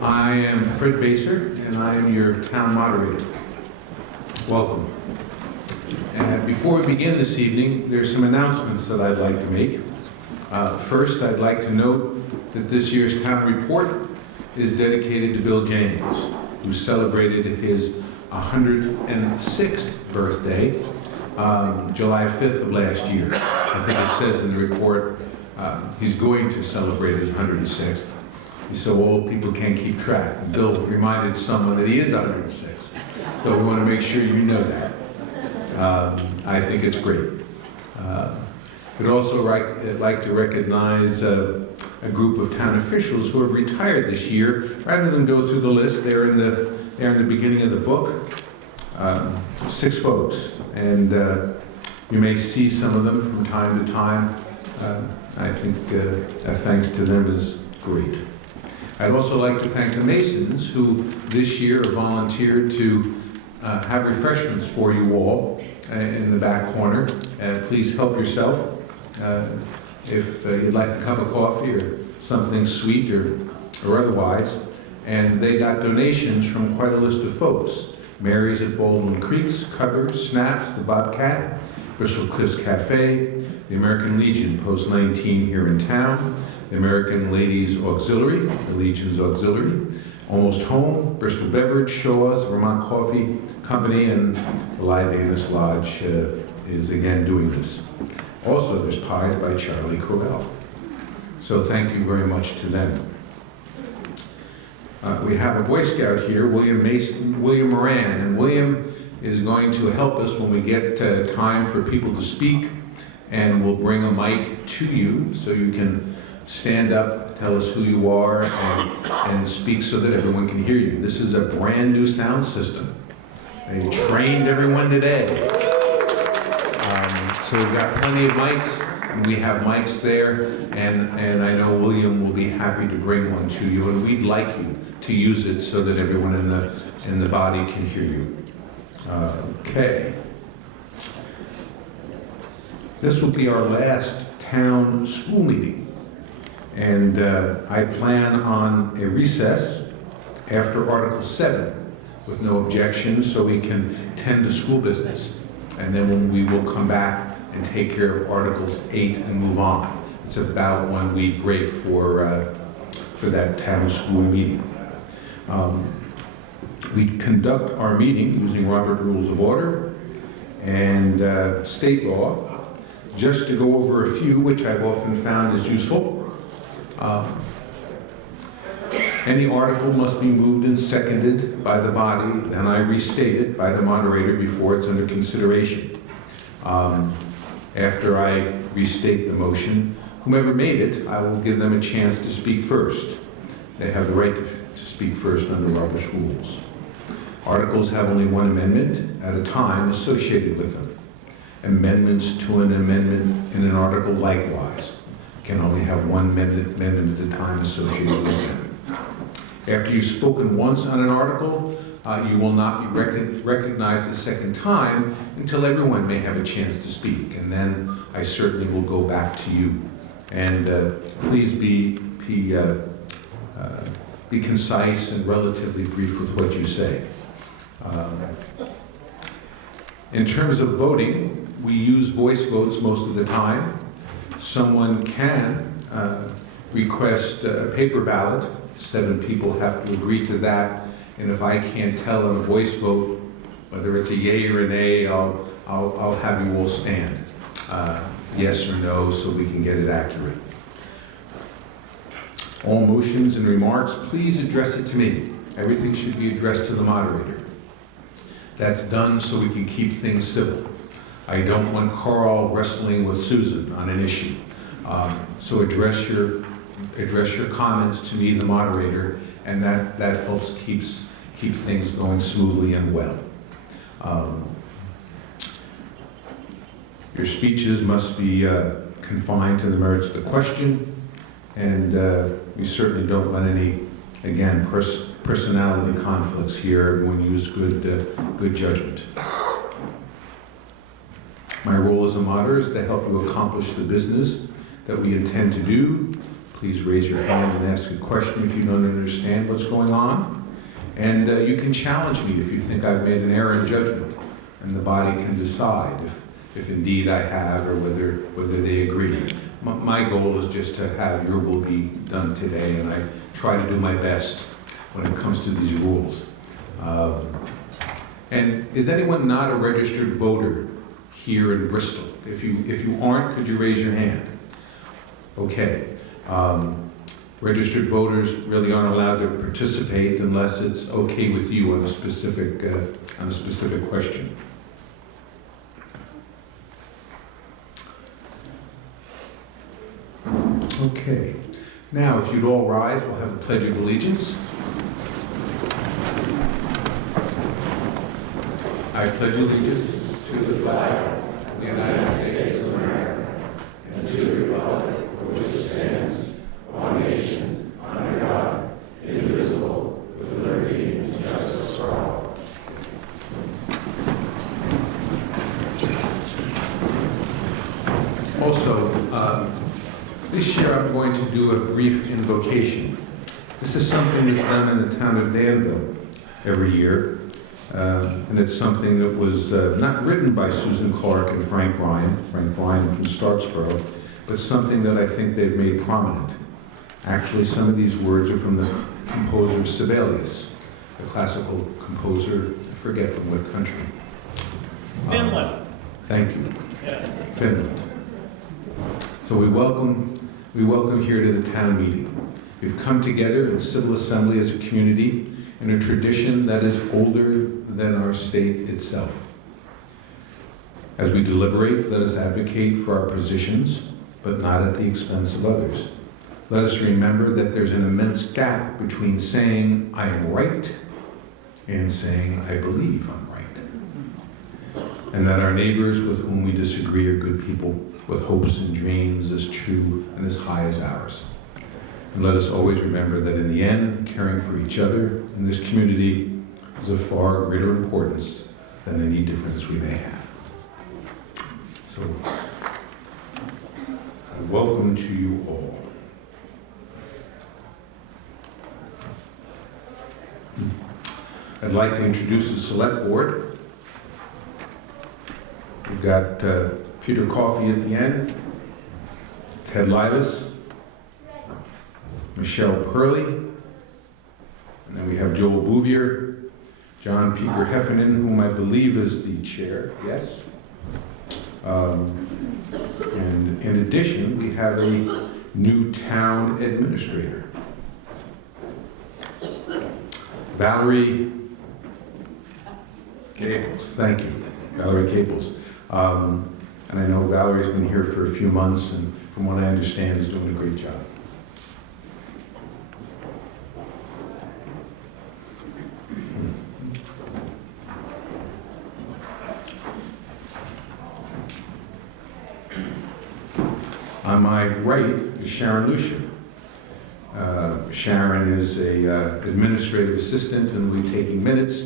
I am Fred Baser, and I am your town moderator. Welcome. And before we begin this evening, there's some announcements that I'd like to make. First, I'd like to note that this year's town report is dedicated to Bill James, who celebrated his 106th birthday, July 5th of last year. I think it says in the report he's going to celebrate his 106th. He's so old people can't keep track. And Bill reminded someone that he is 106. So we want to make sure you know that. I think it's great. I'd also like to recognize a group of town officials who have retired this year. Rather than go through the list, they're in the beginning of the book. 6 folks, and you may see some of them from time to time. I think thanks to them is great. I'd also like to thank the Masons, who this year volunteered to have refreshments for you all in the back corner. Please help yourself. If you'd like a cup of coffee or something sweet or otherwise. And they got donations from quite a list of folks. Mary's at Baldwin Creeks, Cubbers, Snaps, the Bobcat, Bristol Cliffs Cafe, the American Legion, Post 19 here in town, the American Ladies Auxiliary, the Legion's Auxiliary, Almost Home, Bristol Beverage, Shaw's, Vermont Coffee Company, and the Libanus Lodge is again doing this. Also, there's pies by Charlie Corell. So thank you very much to them. We have a Boy Scout here, William Moran, and William is going to help us when we get time for people to speak, and we'll bring a mic to you so you can stand up, tell us who you are, and speak so that everyone can hear you. This is a brand new sound system. They trained everyone today. So we've got plenty of mics, and we have mics there, and I know William will be happy to bring one to you, and we'd like you to use it so that everyone in the body can hear you. Okay. This will be our last town school meeting, and I plan on a recess after Article 7 with no objections so we can tend to school business, and then we will come back and take care of Articles 8 and move on. It's about 1 week break for that town school meeting. We conduct our meeting using Robert Rules of Order and state law. Just to go over a few, which I've often found is useful. Any article must be moved and seconded by the body, and I restate it by the moderator before it's under consideration. After I restate the motion, whomever made it, I will give them a chance to speak first. They have the right to speak first under Robert's rules. Articles have only 1 amendment at a time associated with them. Amendments to an amendment in an article likewise can only have 1 amendment at a time associated with them. After you've spoken once on an article, you will not be recognized a second time until everyone may have a chance to speak, and then I certainly will go back to you. And please be concise and relatively brief with what you say. In terms of voting, we use voice votes most of the time. Someone can request a paper ballot. 7 people have to agree to that. And if I can't tell on a voice vote whether it's a yay or a nay, I'll have you all stand. Yes or no, so we can get it accurate. All motions and remarks, please address it to me. Everything should be addressed to the moderator. That's done so we can keep things civil. I don't want Carl wrestling with Susan on an issue. So address your comments to me, the moderator, and that helps keep things going smoothly and well. Your speeches must be confined to the merits of the question, and we certainly don't want any, again, personality conflicts here. Everyone use good judgment. My role as a moderator is to help you accomplish the business that we intend to do. Please raise your hand and ask a question if you don't understand what's going on. And you can challenge me if you think I've made an error in judgment, and the body can decide if indeed I have or whether they agree. My goal is just to have your will be done today, and I try to do my best when it comes to these rules. And is anyone not a registered voter here in Bristol? If you aren't, could you raise your hand? Okay. Registered voters really aren't allowed to participate unless it's okay with you on a specific question. Okay. Now, if you'd all rise, we'll have a Pledge of Allegiance. I pledge allegiance to the flag of the United States of America and to the republic for which it stands, one nation, under God, indivisible, with liberty and justice for all. Also, this year I'm going to do a brief invocation. This is something that's done in the town of Danville every year, and it's something that was not written by Susan Clark and Frank Bryan from Starksboro, but something that I think they've made prominent. Actually, some of these words are from the composer Sibelius, the classical composer, I forget from what country. Finland. Thank you. Yes. Finland. So we welcome here to the town meeting. We've come together in civil assembly as a community in a tradition that is older than our state itself. As we deliberate, let us advocate for our positions, but not at the expense of others. Let us remember that there's an immense gap between saying I am right and saying I believe I'm right. And that our neighbors with whom we disagree are good people with hopes and dreams as true and as high as ours. And let us always remember that in the end, caring for each other in this community is of far greater importance than any difference we may have. So, welcome to you all. I'd like to introduce the select board. We've got Peter Coffey at the end, Ted Lilas, Michelle Purley, and then we have Joel Bouvier, John Peter Heffernan, whom I believe is the chair, yes? And in addition, we have a new town administrator. Valerie Caples, thank you, Valerie Caples. And I know Valerie's been here for a few months, and from what I understand, is doing a great job. On my right is Sharon Lucia. Sharon is a administrative assistant and will be taking minutes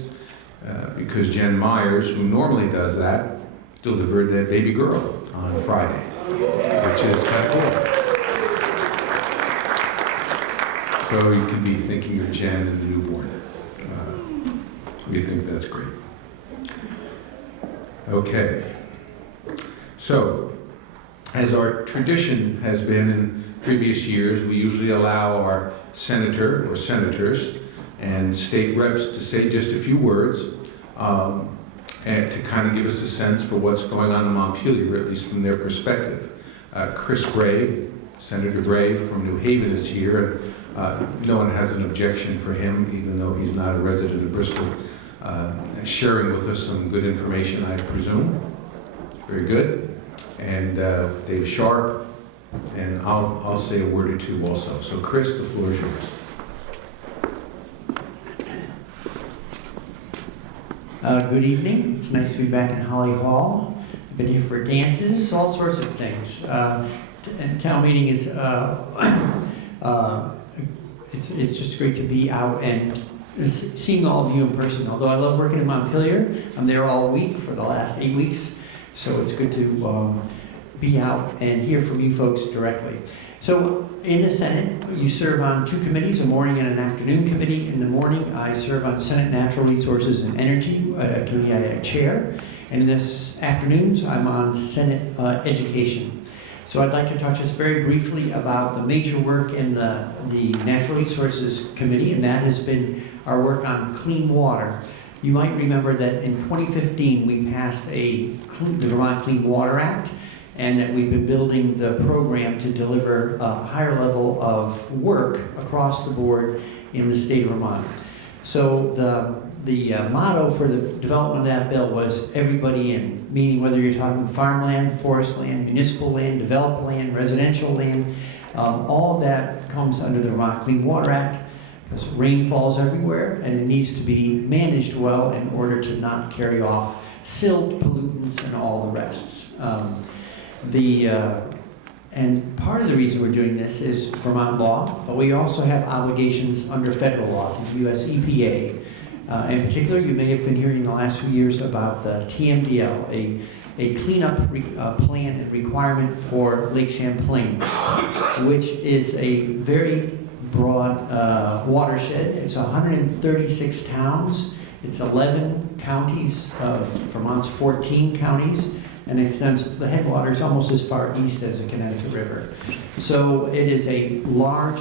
because Jen Myers, who normally does that, delivered that baby girl on Friday, which is kind of cool. So you can be thinking of Jen and the newborn. We think that's great. Okay. So, as our tradition has been in previous years, we usually allow our senator or senators and state reps to say just a few words and to kind of give us a sense for what's going on in Montpelier, at least from their perspective. Chris Bray, Senator Bray from New Haven is here, and no one has an objection for him, even though he's not a resident of Bristol, sharing with us some good information, I presume. Very good. And Dave Sharp, and I'll say a word or two also. So Chris, the floor is yours. Good evening. It's nice to be back in Holly Hall. I've been here for dances, all sorts of things. And town meeting is, it's just great to be out and seeing all of you in person. Although I love working in Montpelier, I'm there all week for the last 8 weeks. So it's good to be out and hear from you folks directly. So in the Senate, you serve on 2 committees, a morning and an afternoon committee. In the morning, I serve on Senate Natural Resources and Energy, a committee I chair. And in this afternoons, I'm on Senate Education. So I'd like to touch just very briefly about the major work in the Natural Resources Committee, and that has been our work on clean water. You might remember that in 2015, we passed the Vermont Clean Water Act, and that we've been building the program to deliver a higher level of work across the board in the state of Vermont. So the motto for the development of that bill was everybody in, meaning whether you're talking farmland, forest land, municipal land, developed land, residential land, all of that comes under the Vermont Clean Water Act, because rain falls everywhere and it needs to be managed well in order to not carry off silt, pollutants, and all the rest. And part of the reason we're doing this is Vermont law, but we also have obligations under federal law, the U.S. EPA. In particular, you may have been hearing in the last few years about the TownMtgA, a cleanup plan and requirement for Lake Champlain, which is a very broad watershed. It's 136 towns. It's 11 counties of Vermont's 14 counties, and extends the headwaters almost as far east as the Connecticut River. So it is a large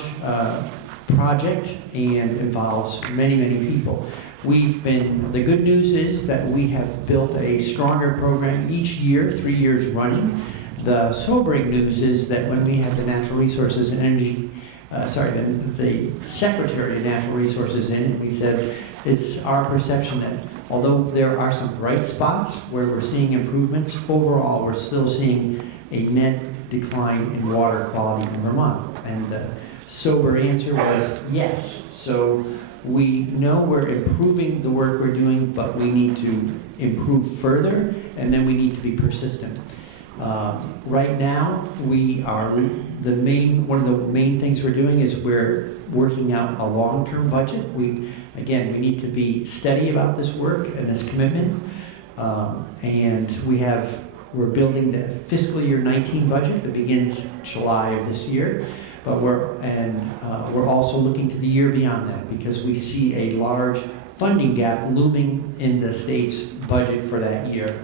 project and involves many, many people. The good news is that we have built a stronger program each year, 3 years running. The sobering news is that when we had the Natural Resources and Energy, the Secretary of Natural Resources in, we said it's our perception that although there are some bright spots where we're seeing improvements, overall we're still seeing a net decline in water quality in Vermont. And the sober answer was yes. So we know we're improving the work we're doing, but we need to improve further, and then we need to be persistent. Right now, one of the main things we're doing is we're working out a long-term budget. We need to be steady about this work and this commitment. And we're building the fiscal year 19 budget that begins July of this year. But we're also looking to the year beyond that, because we see a large funding gap looming in the state's budget for that year.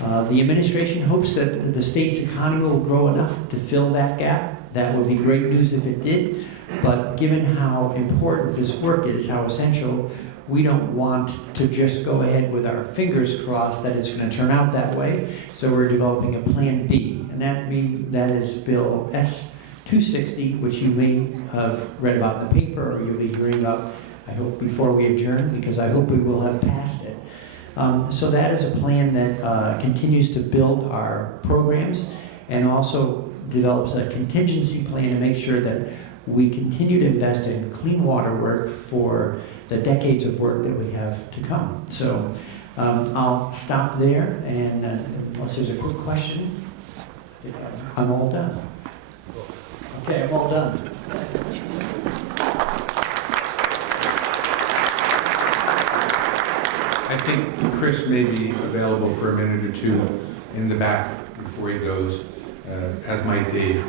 The administration hopes that the state's economy will grow enough to fill that gap. That would be great news if it did, but given how important this work is, how essential, we don't want to just go ahead with our fingers crossed that it's going to turn out that way. So we're developing a plan B, and that is Bill S-260, which you may have read about in the paper, or you'll be hearing about, I hope, before we adjourn, because I hope we will have passed it. So that is a plan that continues to build our programs and also develops a contingency plan to make sure that we continue to invest in clean water work for the decades of work that we have to come. So I'll stop there, and unless there's a quick question, I'm all done. Okay, I'm all done. I think Chris may be available for a minute or two in the back before he goes, as might Dave.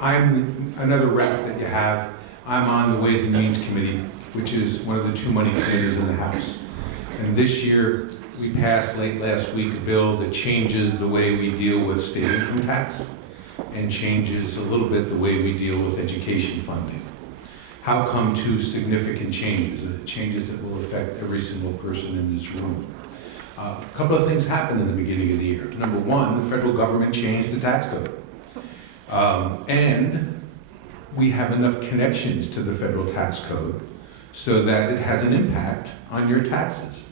I'm another rep that you have. I'm on the Ways and Means Committee, which is one of the 2 money committees in the House. And this year, we passed late last week a bill that changes the way we deal with state income tax and changes a little bit the way we deal with education funding. How come 2 significant changes? Changes that will affect every single person in this room. A couple of things happened in the beginning of the year. Number 1, the federal government changed the tax code. And we have enough connections to the federal tax code so that it has an impact on your taxes.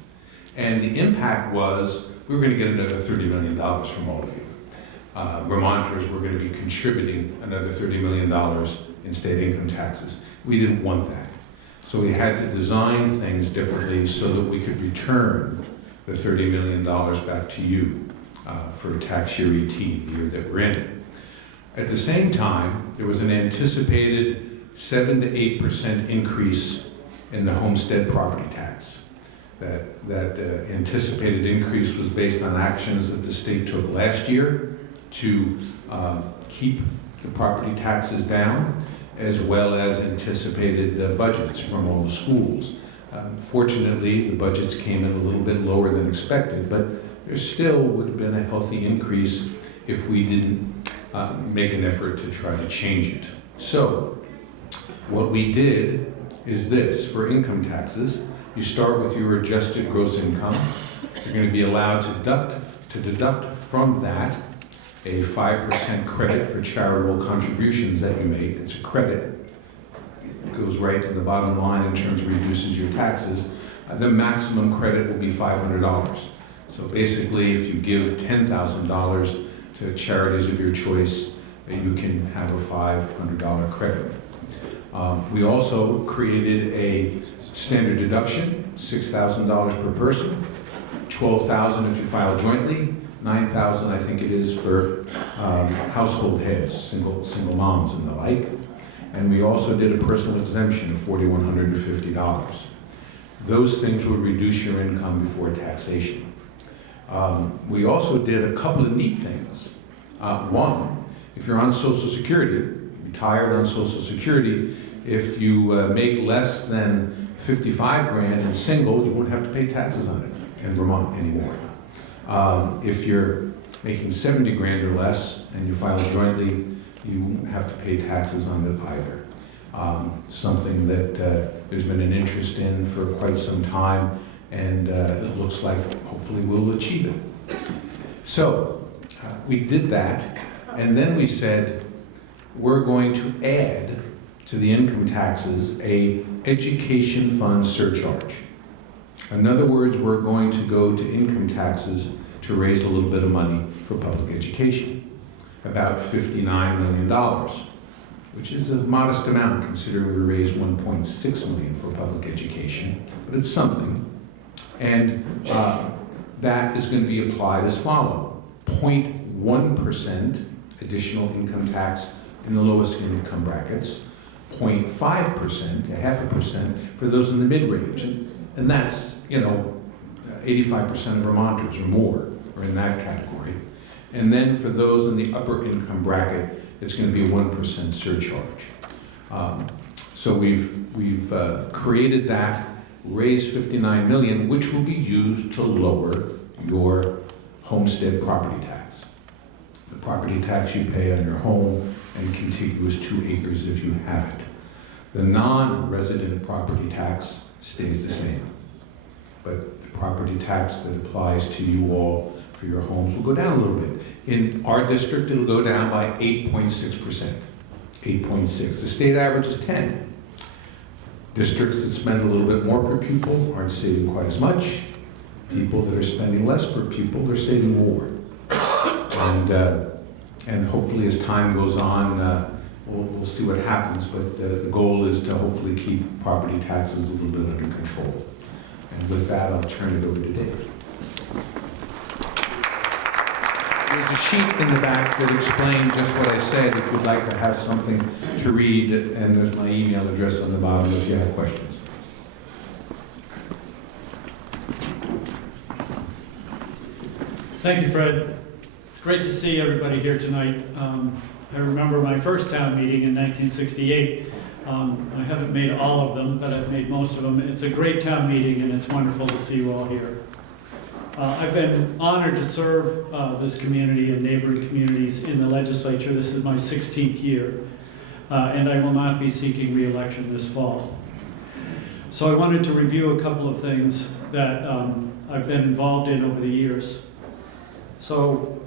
And the impact was, we were going to get another $30 million from all of you. Vermonters were going to be contributing another $30 million in state income taxes. We didn't want that. So we had to design things differently so that we could return the $30 million back to you for tax year 18, the year that we're in. At the same time, there was an anticipated 7 to 8% increase in the homestead property tax. That anticipated increase was based on actions that the state took last year to keep the property taxes down, as well as anticipated budgets from all the schools. Fortunately, the budgets came in a little bit lower than expected, but there still would have been a healthy increase if we didn't make an effort to try to change it. So, what we did is this. For income taxes, you start with your adjusted gross income. You're going to be allowed to deduct from that a 5% credit for charitable contributions that you make. It's a credit. It goes right to the bottom line in terms of reduces your taxes. The maximum credit will be $500. So basically, if you give $10,000 to charities of your choice, you can have a $500 credit. We also created a standard deduction, $6,000 per person, $12,000 if you file jointly, $9,000 I think it is for household heads, single moms and the like. And we also did a personal exemption of $4,150. Those things would reduce your income before taxation. We also did a couple of neat things. One, if you're on Social Security, retired on Social Security, if you make less than 55 grand and single, you won't have to pay taxes on it in Vermont anymore. If you're making 70 grand or less and you file jointly, you won't have to pay taxes on it either. Something that there's been an interest in for quite some time, and it looks like hopefully we'll achieve it. So we did that, and then we said we're going to add to the income taxes a education fund surcharge. In other words, we're going to go to income taxes to raise a little bit of money for public education, about $59 million, which is a modest amount considering we raised $1.6 million for public education, but it's something. And that is going to be applied as follows: 0.1% additional income tax in the lowest income brackets, 0.5%, a 0.5% for those in the mid-range. And that's, 85% of Vermonters or more are in that category. And then for those in the upper income bracket, it's going to be a 1% surcharge. So we've created that, raised $59 million, which will be used to lower your homestead property tax. The property tax you pay on your home and contiguous 2 acres if you have it. The non-resident property tax stays the same. But the property tax that applies to you all for your homes will go down a little bit. In our district, it'll go down by 8.6%. 8.6. The state average is 10. Districts that spend a little bit more per pupil aren't saving quite as much. People that are spending less per pupil are saving more. And hopefully as time goes on, we'll see what happens, but the goal is to hopefully keep property taxes a little bit under control. And with that, I'll turn it over to Dave. There's a sheet in the back that explains just what I said, if you'd like to have something to read, and there's my email address on the bottom if you have questions. Thank you, Fred. It's great to see everybody here tonight. I remember my first town meeting in 1968. I haven't made all of them, but I've made most of them. It's a great town meeting, and it's wonderful to see you all here. I've been honored to serve this community and neighboring communities in the legislature. This is my 16th year, and I will not be seeking re-election this fall. So I wanted to review a couple of things that I've been involved in over the years. So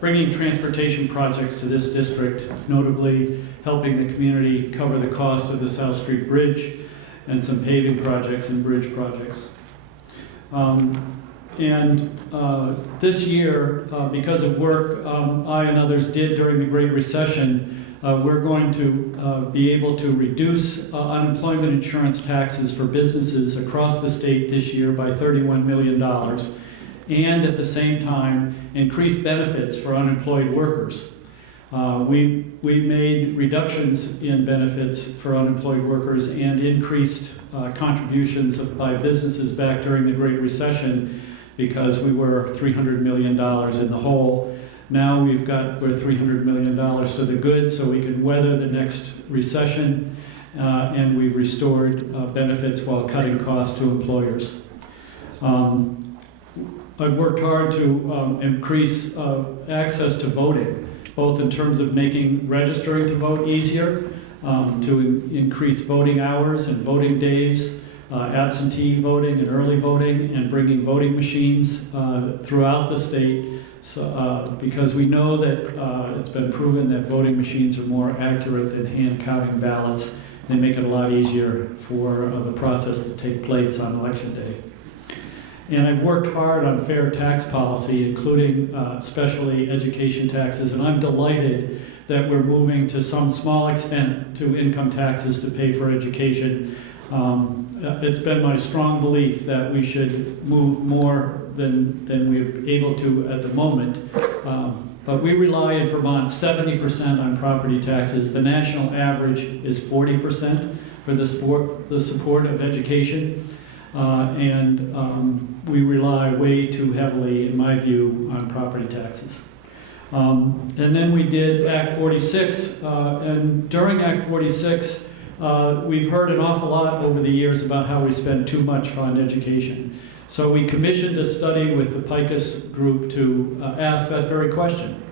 bringing transportation projects to this district, notably helping the community cover the cost of the South Street Bridge and some paving projects and bridge projects. This year, because of work I and others did during the Great Recession, we're going to be able to reduce unemployment insurance taxes for businesses across the state this year by $31 million, and at the same time increase benefits for unemployed workers. We made reductions in benefits for unemployed workers and increased contributions by businesses back during the Great Recession, because we were $300 million in the hole. Now we're $300 million to the good so we can weather the next recession, and we've restored benefits while cutting costs to employers. I've worked hard to increase access to voting, both in terms of making registering to vote easier, to increase voting hours and voting days, absentee voting and early voting, and bringing voting machines throughout the state. So, because we know that it's been proven that voting machines are more accurate than hand counting ballots. They make it a lot easier for the process to take place on Election Day. And I've worked hard on fair tax policy, including especially education taxes, and I'm delighted that we're moving to some small extent to income taxes to pay for education. It's been my strong belief that we should move more than we're able to at the moment. But we rely in Vermont 70% on property taxes. The national average is 40% for the support of education. We rely way too heavily, in my view, on property taxes. And then we did Act 46, and during Act 46, we've heard an awful lot over the years about how we spend too much on education. So we commissioned a study with the PICUS group to ask that very question.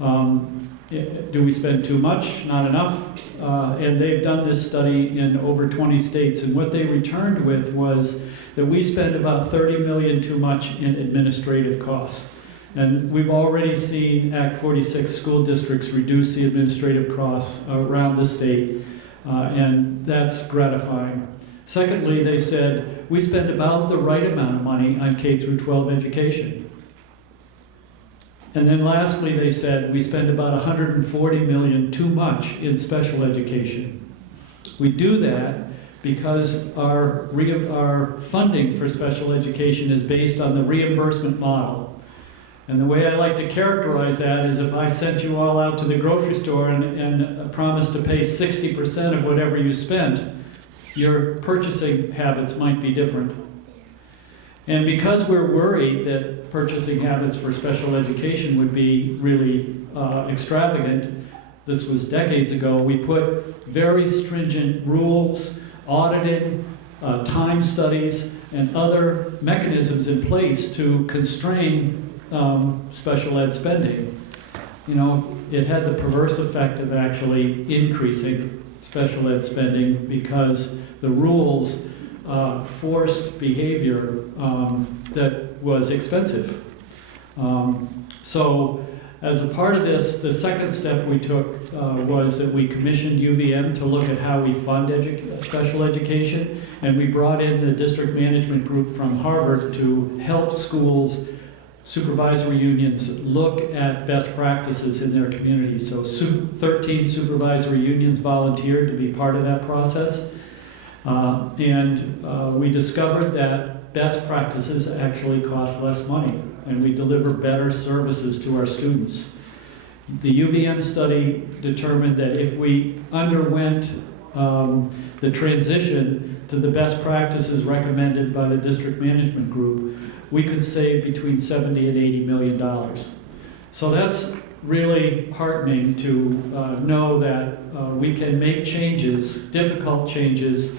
Do we spend too much, not enough? And they've done this study in over 20 states, and what they returned with was that we spend about $30 million too much in administrative costs. And we've already seen Act 46 school districts reduce the administrative costs around the state, and that's gratifying. Secondly, they said, we spend about the right amount of money on K through 12 education. And then lastly, they said, we spend about $140 million too much in special education. We do that because our funding for special education is based on the reimbursement model. And the way I like to characterize that is if I sent you all out to the grocery store and promised to pay 60% of whatever you spent, your purchasing habits might be different. And because we're worried that purchasing habits for special education would be really extravagant, this was decades ago, we put very stringent rules, auditing, time studies, and other mechanisms in place to constrain special ed spending. You know, it had the perverse effect of actually increasing special ed spending because the rules forced behavior that was expensive. So as a part of this, the second step we took was that we commissioned UVM to look at how we fund special education, and we brought in the district management group from Harvard to help schools, supervisory unions, look at best practices in their community. So 13 supervisory unions volunteered to be part of that process. We discovered that best practices actually cost less money, and we deliver better services to our students. The UVM study determined that if we underwent the transition to the best practices recommended by the district management group, we could save between $70 and $80 million. So that's really heartening to know that we can make changes, difficult changes,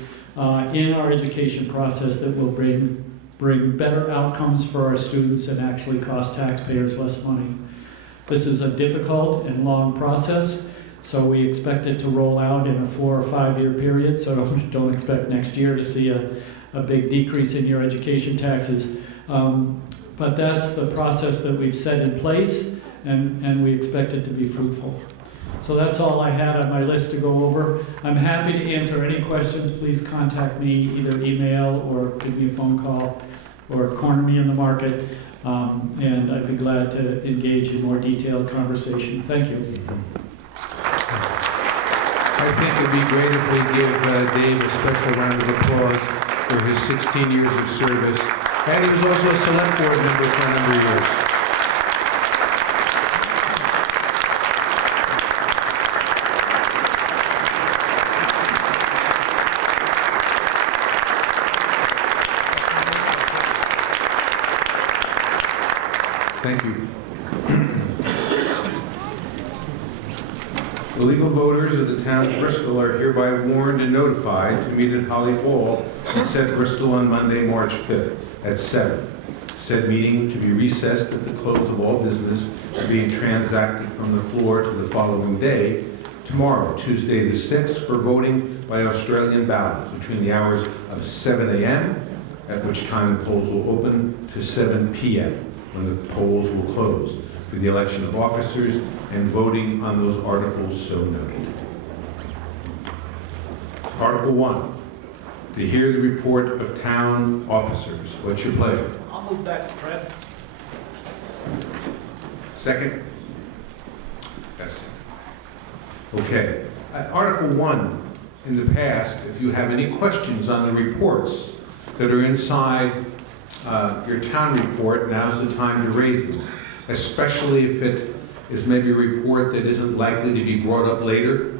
in our education process that will bring better outcomes for our students and actually cost taxpayers less money. This is a difficult and long process, so we expect it to roll out in a 4 or 5 year period, so don't expect next year to see a big decrease in your education taxes. But that's the process that we've set in place, and we expect it to be fruitful. So that's all I had on my list to go over. I'm happy to answer any questions. Please contact me, either email or give me a phone call or corner me in the market, and I'd be glad to engage in more detailed conversation. Thank you. I think it would be great if we give Dave a special round of applause for his 16 years of service. And he was also a select board member for a number of years. Thank you. The legal voters of the town of Bristol are hereby warned and notified to meet at Holly Hall in said Bristol on Monday, March 5th at 7. Said meeting to be recessed at the close of all business being transacted from the floor to the following day, tomorrow, Tuesday the 6th, for voting by Australian ballot between the hours of 7 a.m., at which time the polls will open, to 7 p.m., when the polls will close, for the election of officers and voting on those articles so noted. Article 1, to hear the report of town officers. What's your pleasure? I'll move that, Fred. Second? Yes. Okay. Article 1, in the past, if you have any questions on the reports that are inside your town report, now's the time to raise them, especially if it is maybe a report that isn't likely to be brought up later.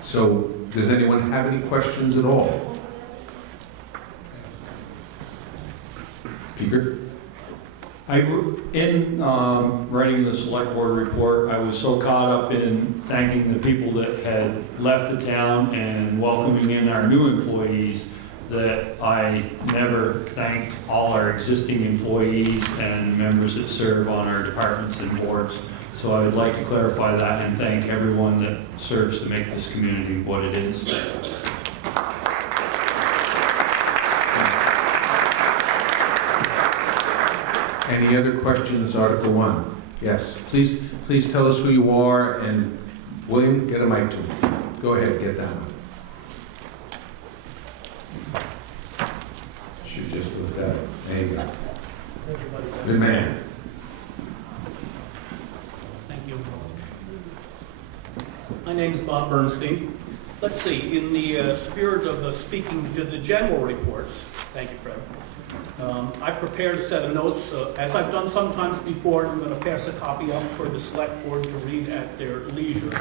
So, does anyone have any questions at all? Peter? In writing the select board report, I was so caught up in thanking the people that had left the town and welcoming in our new employees that I never thanked all our existing employees and members that serve on our departments and boards. So I would like to clarify that and thank everyone that serves to make this community what it is. Any other questions, Article 1? Yes, please tell us who you are, and William, get a mic to him. Go ahead, get that one. Should just lift that up. There you go. Good man. Thank you. My name's Bob Bernstein. Let's see, in the spirit of speaking to the general reports, thank you, Fred. I've prepared a set of notes, as I've done sometimes before. I'm going to pass a copy up for the select board to read at their leisure.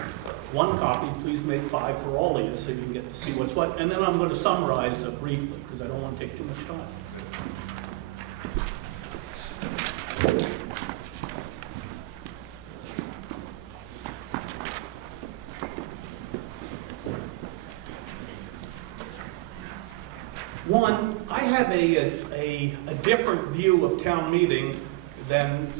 One copy, please make 5 for all of you so you can get to see what's what. And then I'm going to summarize briefly because I don't want to take too much time. One, I have a different view of town meeting than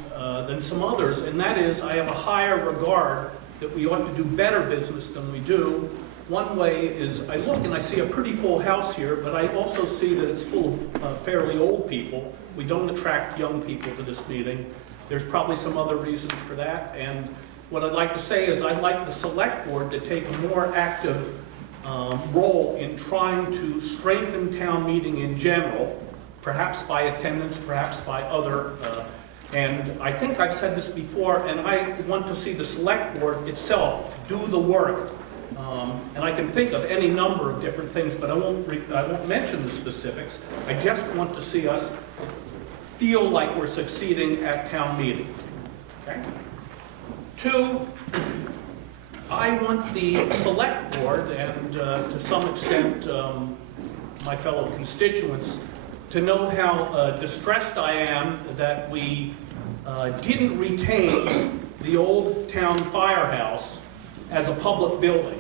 some others, and that is I have a higher regard that we ought to do better business than we do. One way is I look and I see a pretty full house here, but I also see that it's full of fairly old people. We don't attract young people to this meeting. There's probably some other reasons for that, and what I'd like to say is I'd like the select board to take a more active role in trying to strengthen town meeting in general, perhaps by attendance, perhaps by other, and I think I've said this before, and I want to see the select board itself do the work. And I can think of any number of different things, but I won't mention the specifics. I just want to see us feel like we're succeeding at town meeting. Okay? 2, I want the select board and to some extent my fellow constituents to know how distressed I am that we didn't retain the old town firehouse as a public building.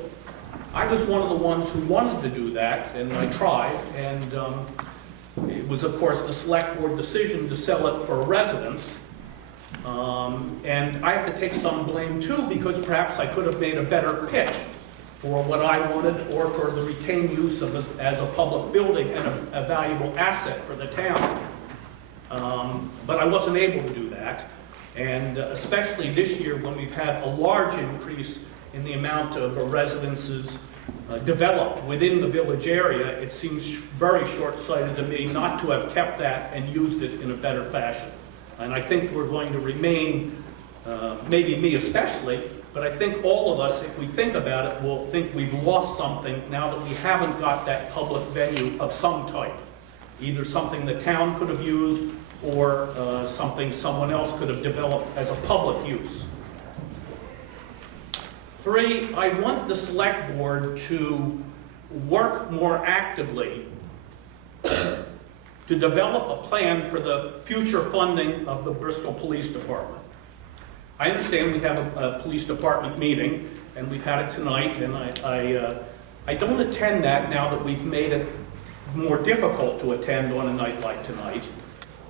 I was one of the ones who wanted to do that, and I tried, and it was of course the select board decision to sell it for residence. And I have to take some blame too, because perhaps I could have made a better pitch for what I wanted or for the retained use of it as a public building and a valuable asset for the town. But I wasn't able to do that. And especially this year when we've had a large increase in the amount of residences developed within the village area, it seems very short-sighted to me not to have kept that and used it in a better fashion. And I think we're going to remain, maybe me especially, but I think all of us, if we think about it, will think we've lost something now that we haven't got that public venue of some type. Either something the town could have used or something someone else could have developed as a public use. 3, I want the select board to work more actively to develop a plan for the future funding of the Bristol Police Department. I understand we have a police department meeting, and we've had it tonight, and I don't attend that now that we've made it more difficult to attend on a night like tonight.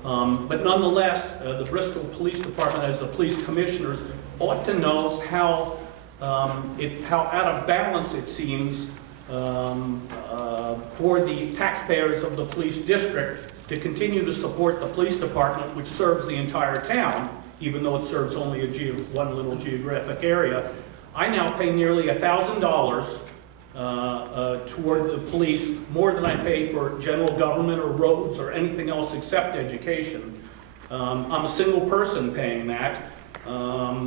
But nonetheless, the Bristol Police Department, as the police commissioners, ought to know how out of balance it seems for the taxpayers of the police district to continue to support the police department, which serves the entire town, even though it serves only one little geographic area. I now pay nearly $1,000 toward the police, more than I pay for general government or roads or anything else except education. I'm a single person paying that.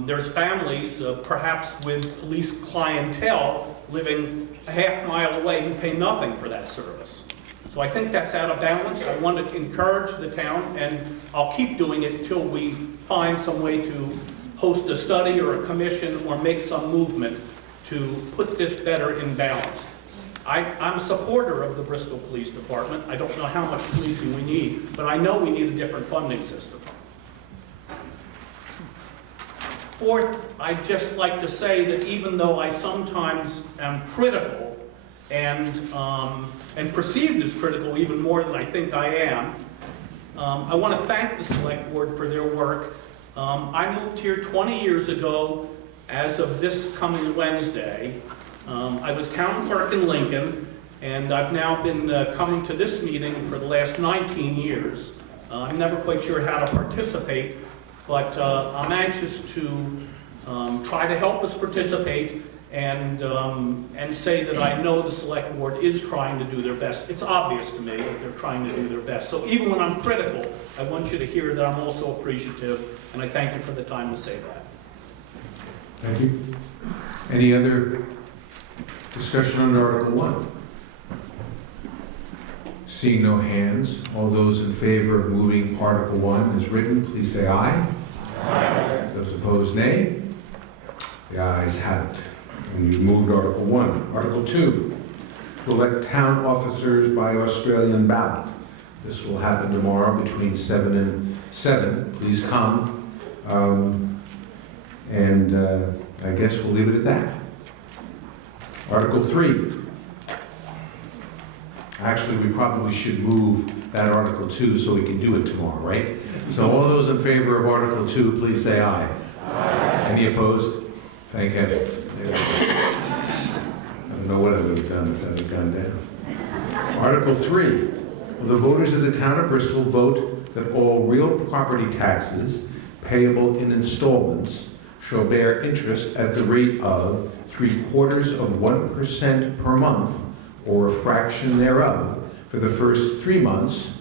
There's families, perhaps with police clientele, living a half-mile away who pay nothing for that service. So I think that's out of balance. I want to encourage the town, and I'll keep doing it until we find some way to host a study or a commission or make some movement to put this better in balance. I'm a supporter of the Bristol Police Department. I don't know how much policing we need, but I know we need a different funding system. Fourth, I'd just like to say that even though I sometimes am critical and perceived as critical even more than I think I am, I want to thank the Select Board for their work. I moved here 20 years ago as of this coming Wednesday. I was town clerk in Lincoln, and I've now been coming to this meeting for the last 19 years. I'm never quite sure how to participate, but I'm anxious to try to help us participate and say that I know the Select Board is trying to do their best. It's obvious to me that they're trying to do their best. So even when I'm critical, I want you to hear that I'm also appreciative, and I thank you for the time to say that. Thank you. Any other discussion on Article 1? Seeing no hands, all those in favor of moving Article 1 as written, please say aye. Aye. Those opposed, nay. The ayes have it. And you've moved Article 1. Article 2, to elect town officers by Australian ballot. This will happen tomorrow between 7 and 7. Please come. I guess we'll leave it at that. Article 3. Actually, we probably should move that Article 2 so we can do it tomorrow, right? So all those in favor of Article 2, please say aye. Aye. Any opposed? Thank heavens. I don't know what I would have done if that had gone down. Article 3. Will the voters of the town of Bristol vote that all real property taxes payable in installments shall bear interest at the rate of 0.75% per month or a fraction thereof for the first 3 months,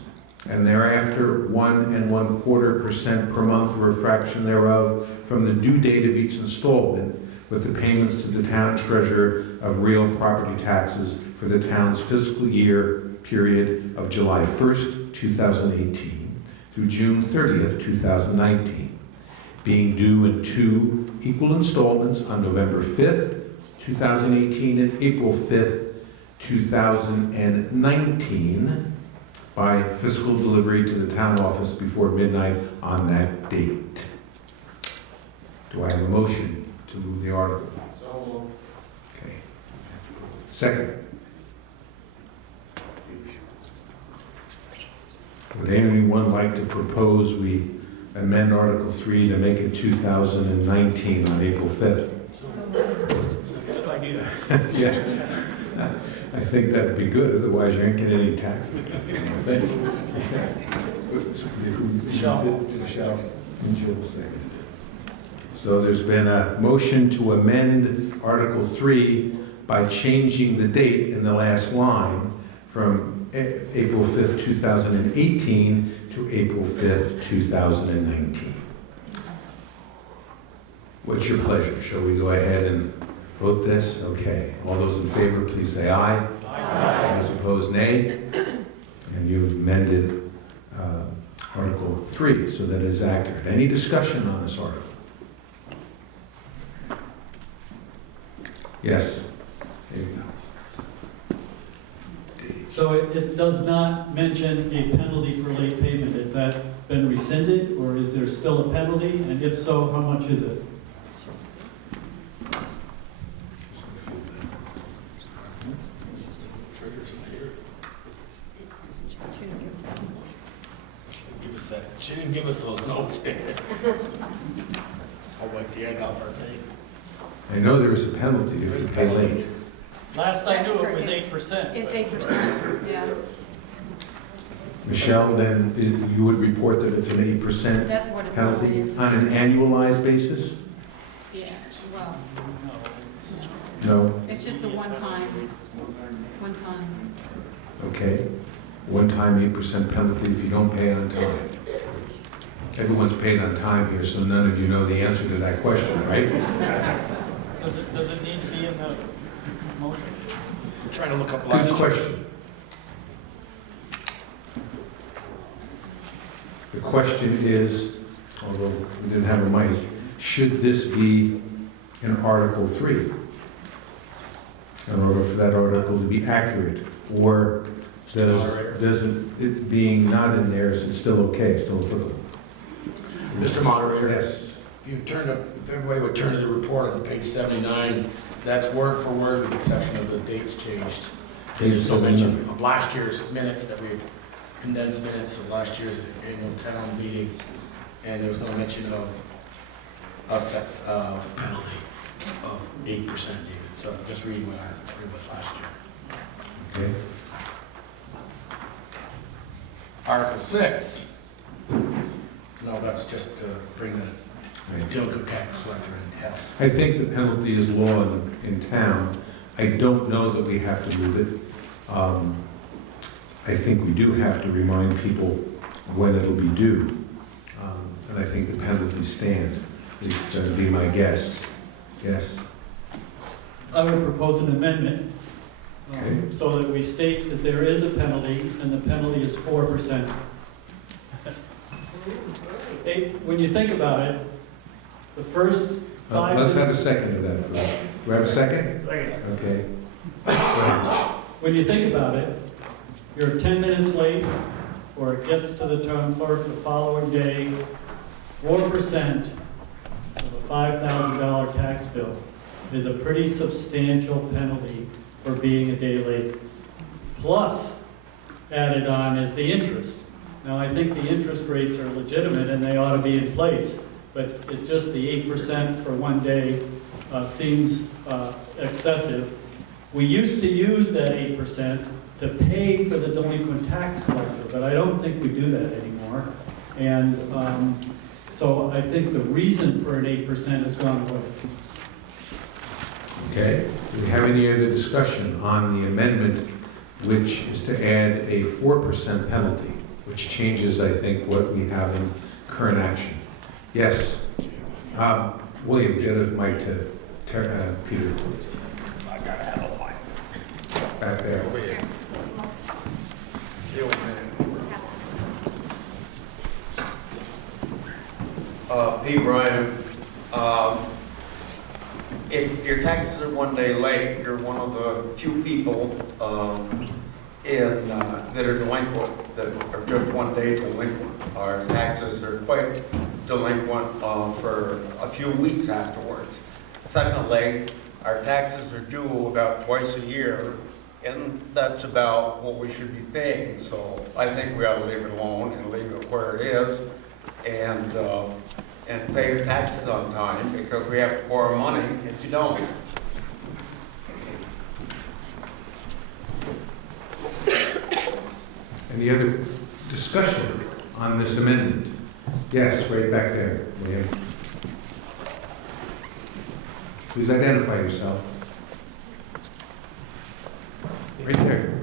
and thereafter 1 1/4% per month or a fraction thereof from the due date of each installment, with the payments to the town treasurer of real property taxes for the town's fiscal year period of July 1st, 2018 through June 30th, 2019, being due in 2 equal installments on November 5th, 2018 and April 5th, 2019 by fiscal delivery to the town office before midnight on that date. Do I have a motion to move the article? So moved. Okay. Second. Would anyone like to propose we amend Article 3 to make it 2019 on April 5th? Good idea. Yeah. I think that'd be good, otherwise you ain't getting any taxes. Michelle. So there's been a motion to amend Article 3 by changing the date in the last line from April 5th, 2018 to April 5th, 2019. What's your pleasure? Shall we go ahead and vote this? Okay. All those in favor, please say aye. Aye. Those opposed, nay. And you've amended Article 3, so that is accurate. Any discussion on this article? Yes. There you go. So it does not mention a penalty for late payment. Has that been rescinded, or is there still a penalty? And if so, how much is it? She didn't give us those notes. I'll wipe the egg off our face. I know there is a penalty if you pay late. Last I knew it was 8%. It's 8%, yeah. Michelle, then you would report that it's an 8% That's what it penalty is. on an annualized basis? Yeah, well, No? it's just the one time. Okay. One-time 8% penalty if you don't pay on time. Everyone's paid on time here, so none of you know the answer to that question, right? Does it need to be in the motion? I'm trying to look up Good last year. question. The question is, although we didn't have a mic, should this be in Article 3? In order for that article to be accurate? Or it being not in there, is it still okay, still applicable? Mr. Moderator, Yes. if everybody would turn to the report on page 79, that's word for word with the exception of the dates changed. There's no mention of last year's minutes, that we had condensed minutes of last year's annual town meeting, and there was no mention of us that's penalty of 8%, David. So I'm just reading what it was last year. Okay. Article 6. No, that's just to bring the delinquent tax collector in house. I think the penalty is law in town. I don't know that we have to move it. I think we do have to remind people when it'll be due. And I think the penalties stand. At least that would be my guess. Yes? I would propose an amendment Okay. so that we state that there is a penalty, and the penalty is 4%. When you think about it, the first five... Let's have a second of that first. Do we have a second? Okay. Go ahead. When you think about it, you're 10 minutes late, or it gets to the town clerk the following day, 4% of a $5,000 tax bill is a pretty substantial penalty for being a day late. Plus, added on is the interest. Now, I think the interest rates are legitimate and they ought to be in place, but it just the 8% for one day seems excessive. We used to use that 8% to pay for the delinquent tax collector, but I don't think we do that anymore. And so I think the reason for an 8% has gone away. Okay. Do we have any other discussion on the amendment, which is to add a 4% penalty, which changes, I think, what we have in current action? Yes. William, get a mic to Peter. I gotta have a mic. Back there. Over here. Hey, Brian, if your taxes are one day late, you're one of the few people that are delinquent, that are just one day delinquent. Our taxes are quite delinquent for a few weeks afterwards. Secondly, our taxes are due about twice a year, and that's about what we should be paying. So I think we ought to leave it alone and leave it where it is, and pay your taxes on time, because we have to borrow money if you don't. Any other discussion on this amendment? Yes, right back there, William. Please identify yourself. Right there.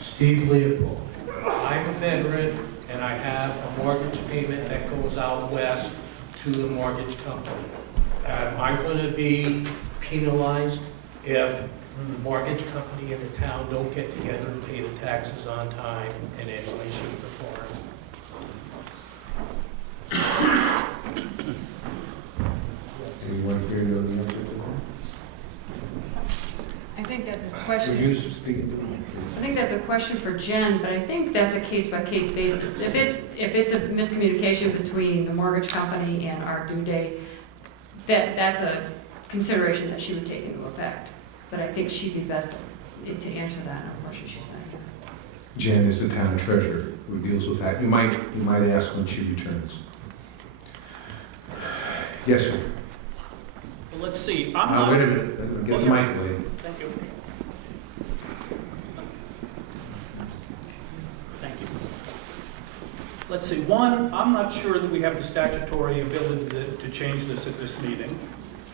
Steve Leopold. I'm a veteran, and I have a mortgage payment that goes out west to the mortgage company. Am I going to be penalized if the mortgage company and the town don't get together and pay the taxes on time in any way, shape, or form? Anyone here know the answer to that? I think that's a Would question. you speak into the mic, I think that's a question for Jen, but I think that's a case-by-case basis. If it's a miscommunication between the mortgage company and our due date, that's a consideration that she would take into effect. but I think she'd be best to answer that, and unfortunately she's not here. Jen is the town treasurer who deals with that. You might ask when she returns. Yes, sir. Well, let's see, I'm not... Wait a minute, get the mic, lady. Thank you. Thank you. Let's see, one, I'm not sure that we have the statutory ability to change this at this meeting,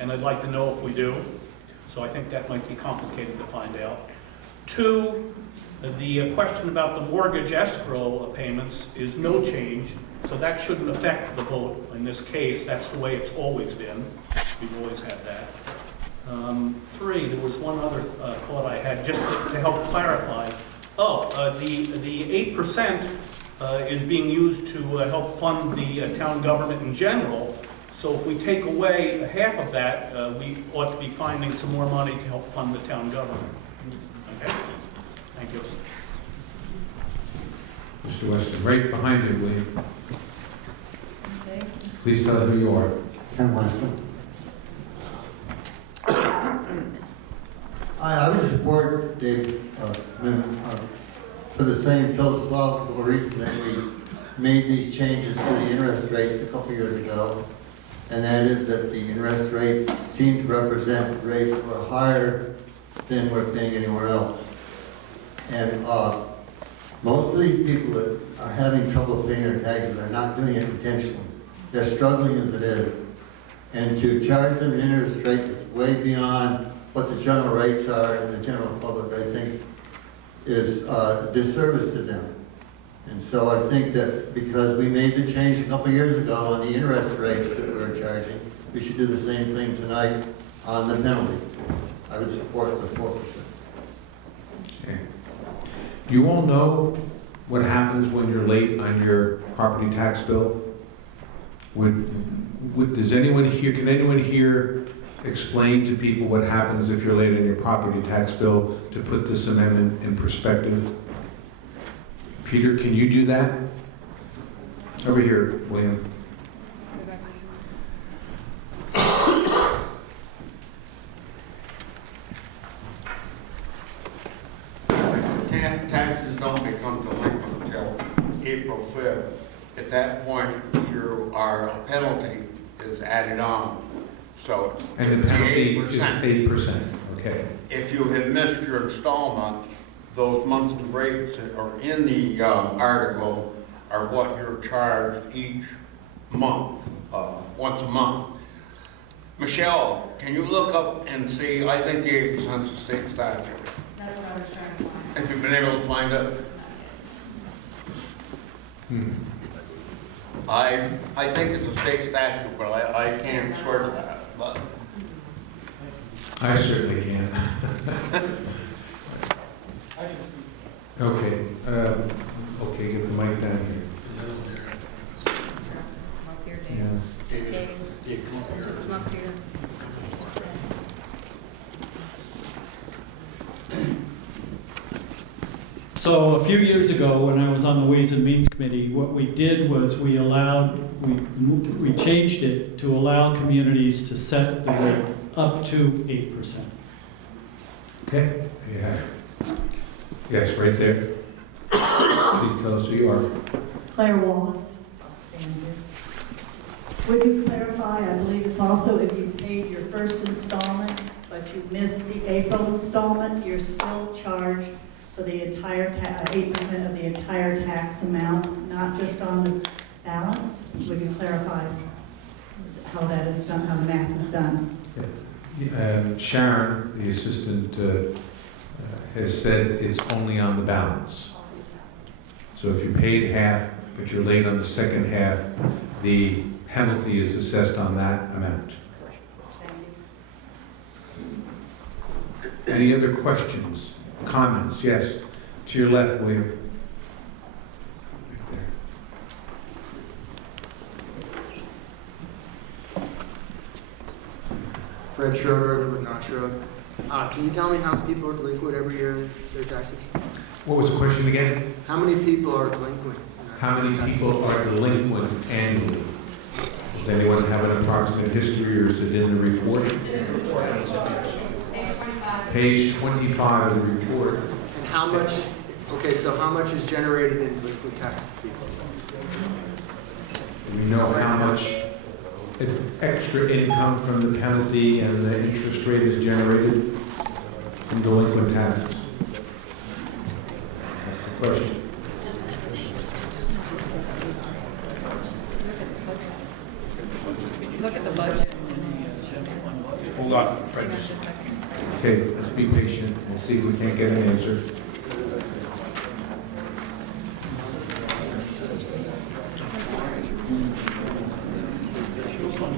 and I'd like to know if we do. So I think that might be complicated to find out. Two, the question about the mortgage escrow payments is no change, so that shouldn't affect the vote. In this case, that's the way it's always been. We've always had that. Three, there was one other thought I had, just to help clarify. The 8% is being used to help fund the town government in general. So if we take away half of that, we ought to be finding some more money to help fund the town government. Okay? Thank you. Mr. Weston, right behind you, William. Okay. Please tell who you are. Ken Weston. I would support Dave's amendment for the same philosophical reason that we made these changes to the interest rates a couple years ago. And that is that the interest rates seem to represent rates that are higher than we're paying anywhere else. And most of these people that are having trouble paying their taxes are not doing it intentionally. They're struggling as it is. And to charge them an interest rate that's way beyond what the general rates are in the general public, I think, is a disservice to them. And so I think that because we made the change a couple years ago on the interest rates that we're charging, we should do the same thing tonight on the penalty. I would support the 4%. Okay. Do you all know what happens when you're late on your property tax bill? Does anyone here, can anyone here explain to people what happens if you're late on your property tax bill to put this amendment in perspective? Peter, can you do that? Over here, William. Taxes don't become delinquent until April 5th. At that point, our penalty is added on. So And the penalty 8%. is 8%, okay. If you had missed your installment, those monthly rates that are in the article are what you're charged each month, once a month. Michelle, can you look up and see, I think the 8% is a state statute. That's what I was trying to find. Have you been able to find it? I think it's a state statute, but I can't swear to that. But I certainly can. Okay, okay, get the mic down here. Up here, Dave. Yeah. Dave, Dave, come up here. just come up here. So a few years ago, when I was on the Ways and Means Committee, what we did was we changed it to allow communities to set the rate up to 8%. Okay, yeah. Yes, right there. Please tell us who you are. Claire Wallace. I'll stand here. Would you clarify, I believe it's also if you paid your first installment, but you missed the April installment, you're still charged for the entire 8% of the entire tax amount, not just on the balance? Would you clarify how that is done, how the math is done? Sharon, the assistant, has said it's only on the balance. So if you paid half, but you're late on the second half, the penalty is assessed on that amount. Any other questions, comments? Yes, to your left, William. Right there. Fred Schroeder, live with Knox Road. Can you tell me how many people are delinquent every year in their taxes? What was the question again? How many people are delinquent? How many people are delinquent annually? Does anyone have an approximate history, or is it in the report? Page 25. Page 25 of the report. And how much, okay, so how much is generated in delinquent taxes fees? We know how much extra income from the penalty and the interest rate is generated from delinquent taxes. That's the question. Look at the budget. Hold on, Fred. Hang on just a second. Okay, let's be patient and see if we can't get an answer.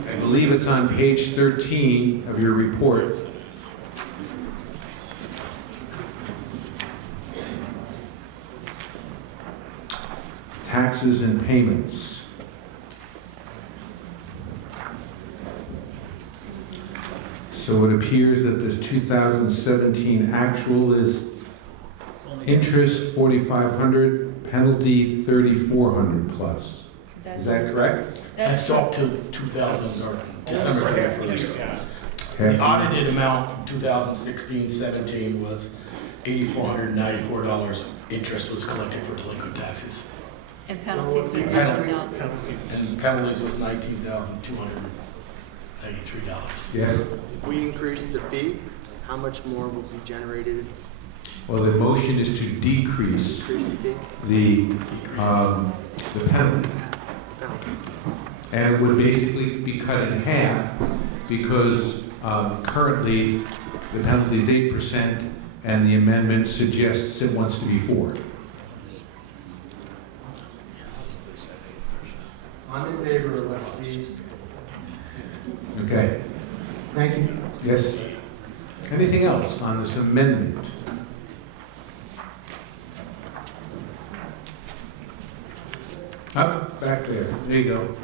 I believe it's on page 13 of your report. Taxes and payments. So it appears that this 2017 actual is interest 4,500, penalty 3,400 plus. Is that correct? That's up to 2000, or December 31st. The audited amount from 2016-17 was $8,494 interest was collected for delinquent taxes. And penalties was Penalty. $11,000. And penalties was $19,293. Yes. If we increase the fee, how much more will be generated? Well, the motion is to decrease Increase the fee? the penalty. Penalty. And it would basically be cut in half because currently the penalty is 8% and the amendment suggests it wants to be 4%. I'm in favor of less fees. Okay. Thank you. Yes. Anything else on this amendment? Up, back there. There you go.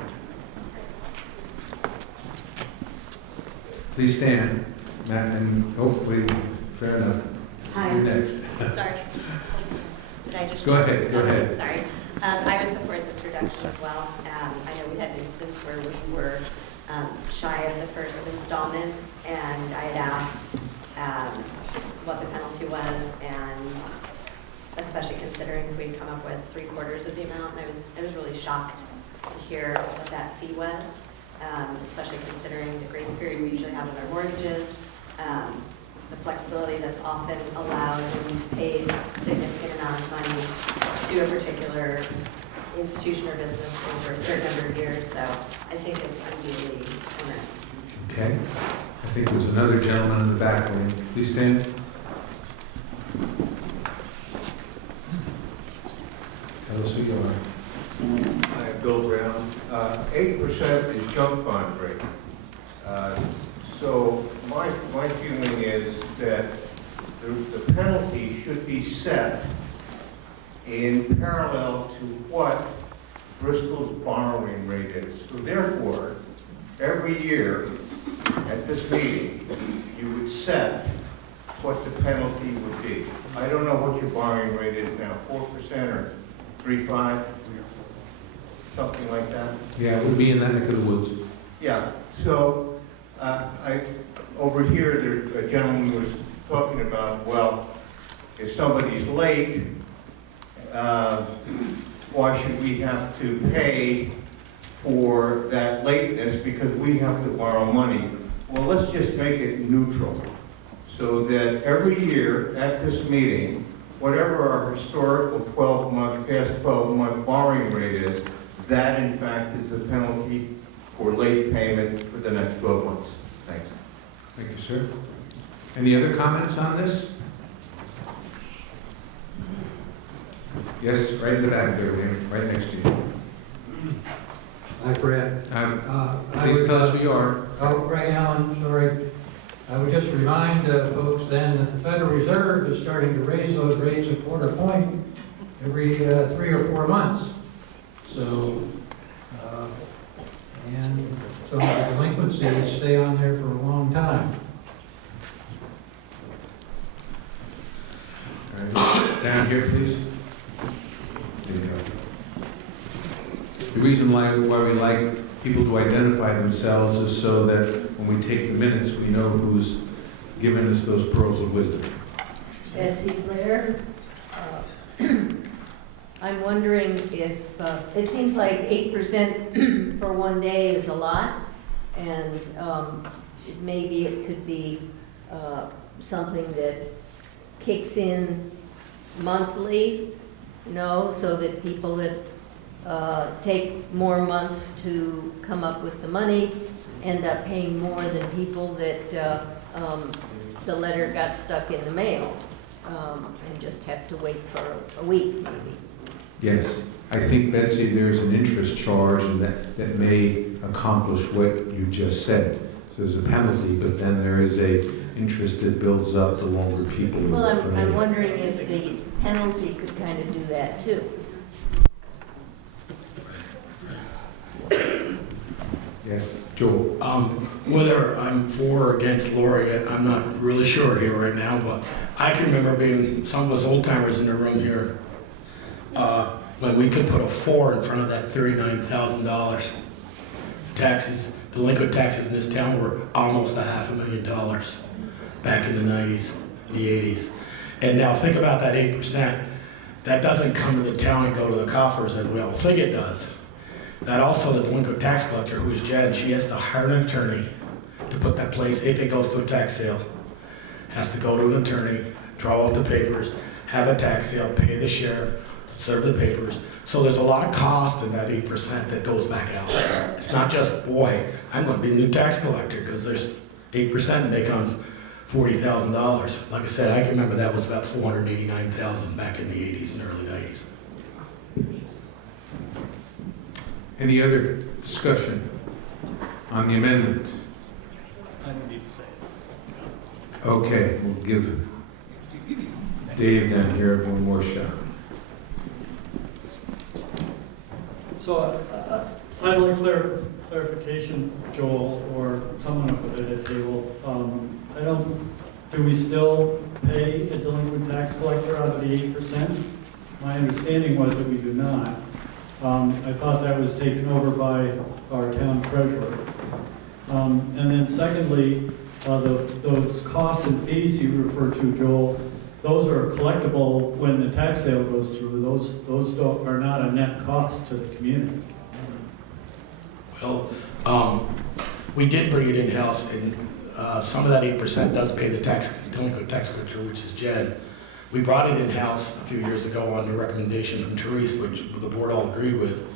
Please stand. Matt, and, oh, wait, fair enough. Hi. You're next. Sorry. Did I just? Go ahead, go ahead. Sorry. I would support this reduction as well. I know we had an instance where we were shy of the first installment, and I had asked what the penalty was, and especially considering if we'd come up with 3/4 of the amount, I was really shocked to hear what that fee was, especially considering the grace period we usually have with our mortgages, the flexibility that's often allowed when we've paid a significant amount of money to a particular institution or business over a certain number of years, so I think it's unduly onerous. Okay. I think there's another gentleman in the back. Will you please stand? Tell us who you are. Hi, Bill Brown. 8% is junk bond rate. So my feeling is that the penalty should be set in parallel to what Bristol's borrowing rate is. So therefore, every year at this meeting, you would set what the penalty would be. I don't know what your borrowing rate is now, 4% or 3.5, something like that. Yeah, it would be in that neck of the woods. Yeah, so over here, a gentleman was talking about, well, if somebody's late, why should we have to pay for that lateness because we have to borrow money? Well, let's just make it neutral so that every year at this meeting, whatever our historical 12-month, past 12-month borrowing rate is, that in fact is the penalty for late payment for the next 12 months. Thanks. Thank you, sir. Any other comments on this? Yes, right in the back there, William, right next to you. Hi, Fred. Please tell us who you are. Oh, Ray Allen, sorry. I would just remind folks then that the Federal Reserve is starting to raise those rates a quarter point every 3 or 4 months. So, and so the delinquencies stay on there for a long time. All right. Down here, please. There you go. The reason why we like people to identify themselves is so that when we take the minutes, we know who's given us those pearls of wisdom. Betsy Blair. I'm wondering if, it seems like 8% for one day is a lot, and maybe it could be something that kicks in monthly, you know, so that people that take more months to come up with the money end up paying more than people that the letter got stuck in the mail and just have to wait for a week maybe. Yes, I think, Betsy, there's an interest charge and that may accomplish what you just said. So there's a penalty, but then there is a interest that builds up the longer people. Well, I'm wondering if the penalty could kind of do that too. Yes, Joel. Whether I'm for or against Lori, I'm not really sure here right now, but I can remember being some of us old timers in the room here when we could put a 4 in front of that $39,000. Taxes, delinquent taxes in this town were almost $500,000 back in the 90s, the 80s. And now think about that 8%. That doesn't come to the town and go to the coffers as we all think it does. That also, the delinquent tax collector, who is Jen, she has to hire an attorney to put that place, if it goes to a tax sale. Has to go to an attorney, draw out the papers, have a tax sale, pay the sheriff, serve the papers. So there's a lot of cost in that 8% that goes back out. It's not just, boy, I'm gonna be a new tax collector, because there's 8% and they come $40,000. Like I said, I can remember that was about $489,000 back in the 80s and early 90s. Any other discussion on the amendment? Okay, we'll give Dave down here one more shot. So I'd like clarification, Joel, or someone up at the table. Do we still pay a delinquent tax collector out of the 8%? My understanding was that we do not. I thought that was taken over by our town treasurer. And then secondly, those costs and fees you refer to, Joel, those are collectible when the tax sale goes through. Those are not a net cost to the community. Well, we did bring it in-house, and some of that 8% does pay the delinquent tax collector, which is Jen. We brought it in-house a few years ago on the recommendation from Therese, which the board all agreed with,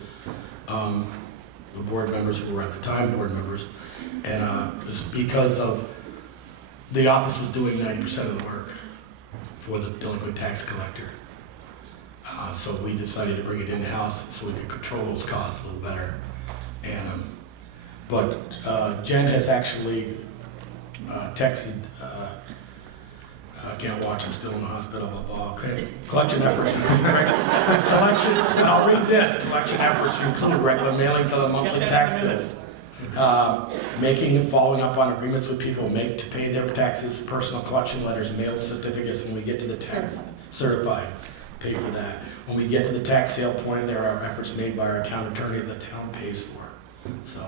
the board members who were at the time board members, and it was because of the office was doing 90% of the work for the delinquent tax collector. So we decided to bring it in-house so we could control those costs a little better. And but Jen has actually texted. I can't watch, I'm still in the hospital, blah, blah, blah. Collection efforts include collection, and I'll read this, collection efforts include regular mailings of the monthly tax bills. Making and following up on agreements with people to pay their taxes, personal collection letters, mail certificates when we get to the tax, certified, pay for that. When we get to the tax sale point, there are efforts made by our town attorney that the town pays for, so.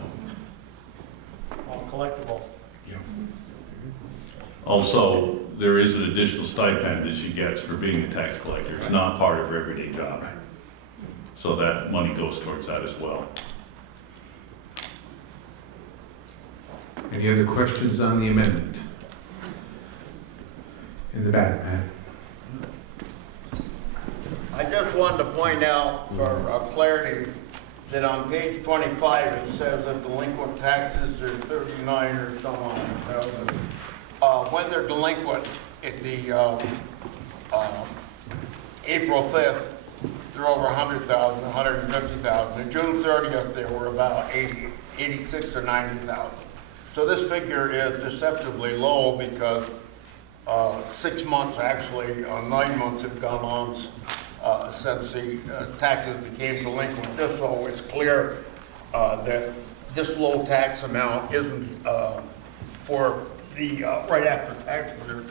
All collectible. Yeah. Also, there is an additional stipend that she gets for being a tax collector. It's not part of her everyday job. Right. So that money goes towards that as well. Any other questions on the amendment? In the back, Matt. I just wanted to point out for clarity that on page 25 it says that delinquent taxes are 39 or so on. When they're delinquent at the April 5th, they're over 100,000, 150,000. And June 30th, they were about 86 or 90,000. So this figure is deceptively low because 6 months, actually, 9 months have gone on since the taxes became delinquent. Just so it's clear that this low tax amount isn't for the right after tax year.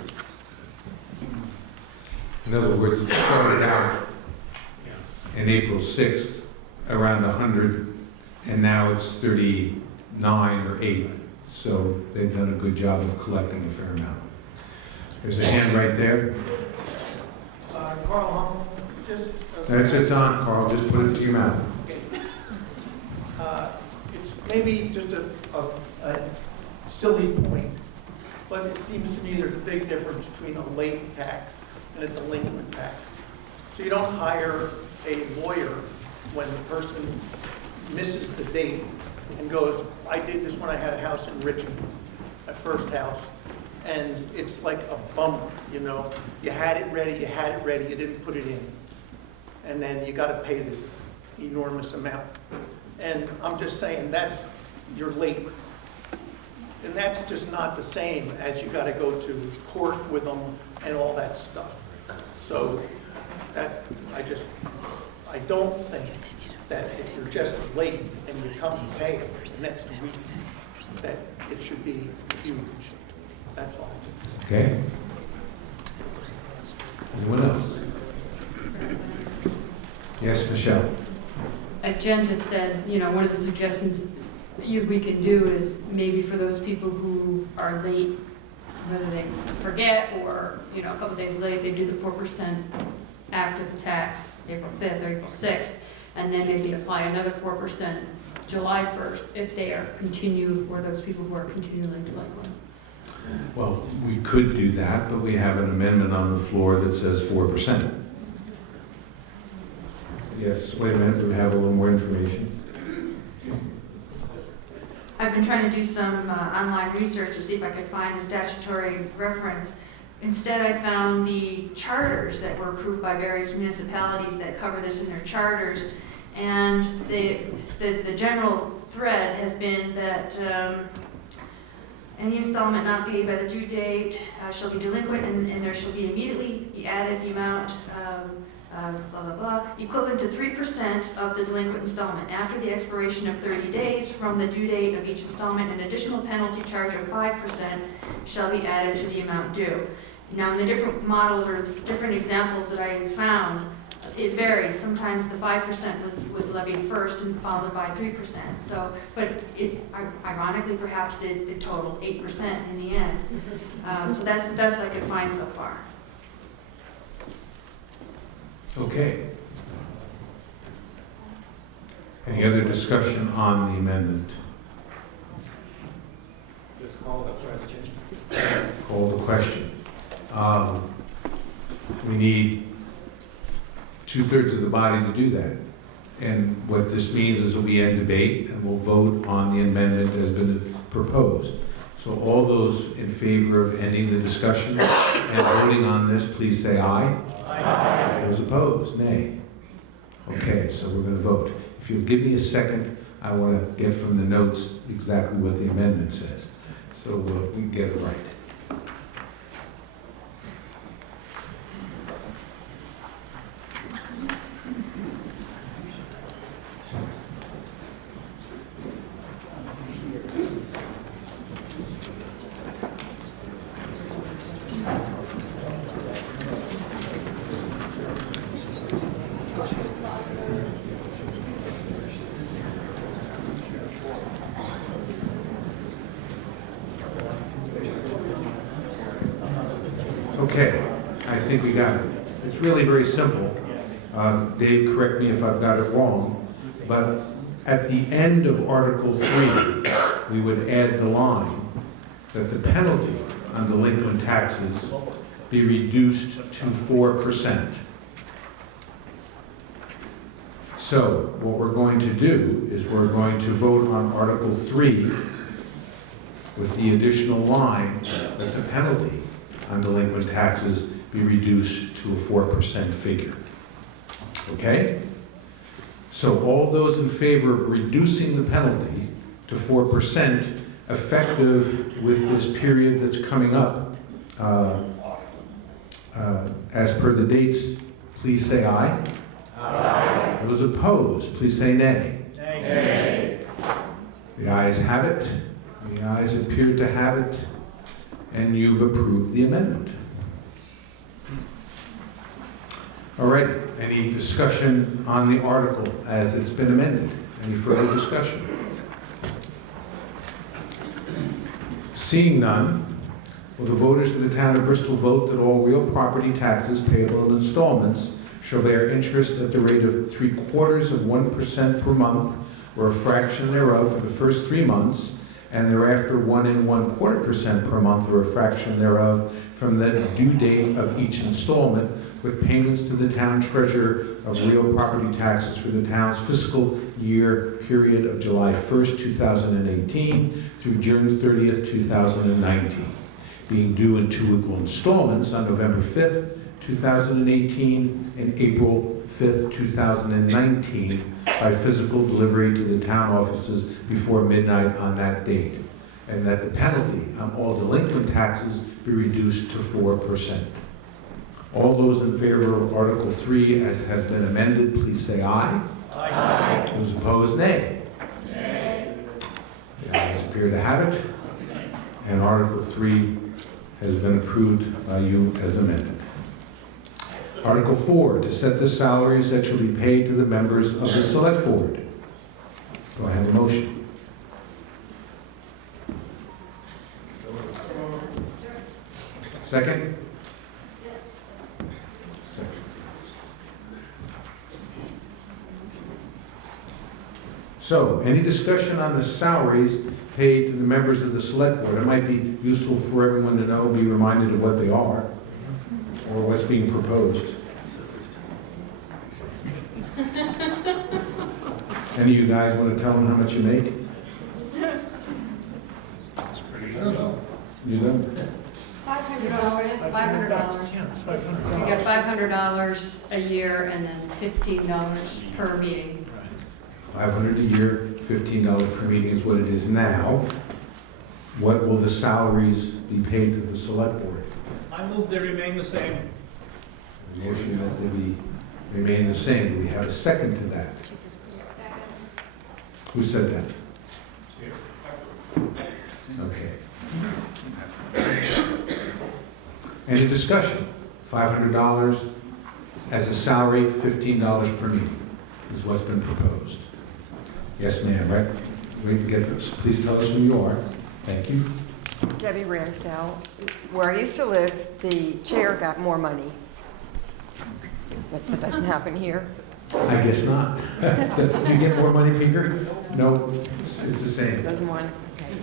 In other words, it started out in April 6th, around 100, and now it's 39 or 8. So they've done a good job of collecting a fair amount. There's a hand right there. Carl, just... It's on, Carl, just put it to your mouth. It's maybe just a silly point, but it seems to me there's a big difference between a late tax and a delinquent tax. So you don't hire a lawyer when the person misses the date and goes, I did this when I had a house in Richmond, my first house, and it's like a bummer, you know. You had it ready, you didn't put it in. And then you gotta pay this enormous amount. And I'm just saying, you're late. And that's just not the same as you gotta go to court with them and all that stuff. So I don't think that if you're just late and you come and pay it the next week, that it should be huge. That's all. Okay. Anyone else? Yes, Michelle. Jen just said, you know, one of the suggestions we can do is maybe for those people who are late, whether they forget or, you know, a couple days late, they do the 4% after the tax, April 5th or April 6th, and then maybe apply another 4% July 1st if they are continued, or those people who are continually delinquent. Well, we could do that, but we have an amendment on the floor that says 4%. Yes, wait a minute, we have a little more information. I've been trying to do some online research to see if I could find the statutory reference. Instead, I found the charters that were approved by various municipalities that cover this in their charters. And the general thread has been that any installment not paid by the due date shall be delinquent, and there shall be immediately be added the amount blah, blah, blah, equivalent to 3% of the delinquent installment. After the expiration of 30 days from the due date of each installment, an additional penalty charge of 5% shall be added to the amount due. Now, in the different models or different examples that I found, it varied. Sometimes the 5% was levied first and followed by 3%. So, but it's ironically, perhaps it totaled 8% in the end. So that's the best I could find so far. Okay. Any other discussion on the amendment? Just call the question. Call the question. We need 2/3 of the body to do that. And what this means is that we end debate and we'll vote on the amendment that has been proposed. So all those in favor of ending the discussion and voting on this, please say aye. Aye. Those opposed, nay. Okay, so we're going to vote. If you'll give me a second, I want to get from the notes exactly what the amendment says, so we can get it right. Okay, I think we got it. It's really very simple. Dave, correct me if I've got it wrong, but at the end of Article 3, we would add the line that the penalty on delinquent taxes be reduced to 4%. So what we're going to do is we're going to vote on Article 3 with the additional line that the penalty on delinquent taxes be reduced to a 4% figure. Okay? So all those in favor of reducing the penalty to 4% effective with this period that's coming up, as per the dates, please say aye. Aye. Those opposed, please say nay. Nay. The ayes have it. The ayes appear to have it. And you've approved the amendment. All right, any discussion on the article as it's been amended? Any further discussion? Seeing none, Will the voters of the town of Bristol vote that all real property taxes payable in installments shall bear interest at the rate of 0.75% per month or a fraction thereof for the first 3 months, and thereafter 1 1/4% per month or a fraction thereof from the due date of each installment, with payments to the town treasurer of real property taxes for the town's fiscal year period of July 1st, 2018 through June 30th, 2019, being due in 2 equal installments on November 5th, 2018 and April 5th, 2019 by physical delivery to the town offices before midnight on that date, and that the penalty on all delinquent taxes be reduced to 4%. All those in favor of Article 3 as has been amended, please say aye. Aye. Those opposed, nay. Nay. The ayes appear to have it, and Article 3 has been approved by you as amended. Article 4, to set the salaries that shall be paid to the members of the Select Board. Do I have a motion? Second? Second. So, any discussion on the salaries paid to the members of the Select Board? It might be useful for everyone to know, be reminded of what they are, or what's being proposed. Any of you guys want to tell them how much you make? You don't? $500. $500. You get $500 a year and then $15 per meeting. $500 a year, $15 per meeting is what it is now. What will the salaries be paid to the Select Board? I move they remain the same. Motion that they be remain the same. Do we have a second to that? Who said that? Okay. Any discussion? $500 as a salary, $15 per meeting is what's been proposed. Yes, ma'am, right? We can get this. Please tell us who you are. Thank you. Debbie Ramsdale. Where I used to live, the chair got more money. That doesn't happen here. I guess not. Do you get more money, Pinker? No, it's the same. Doesn't want, okay.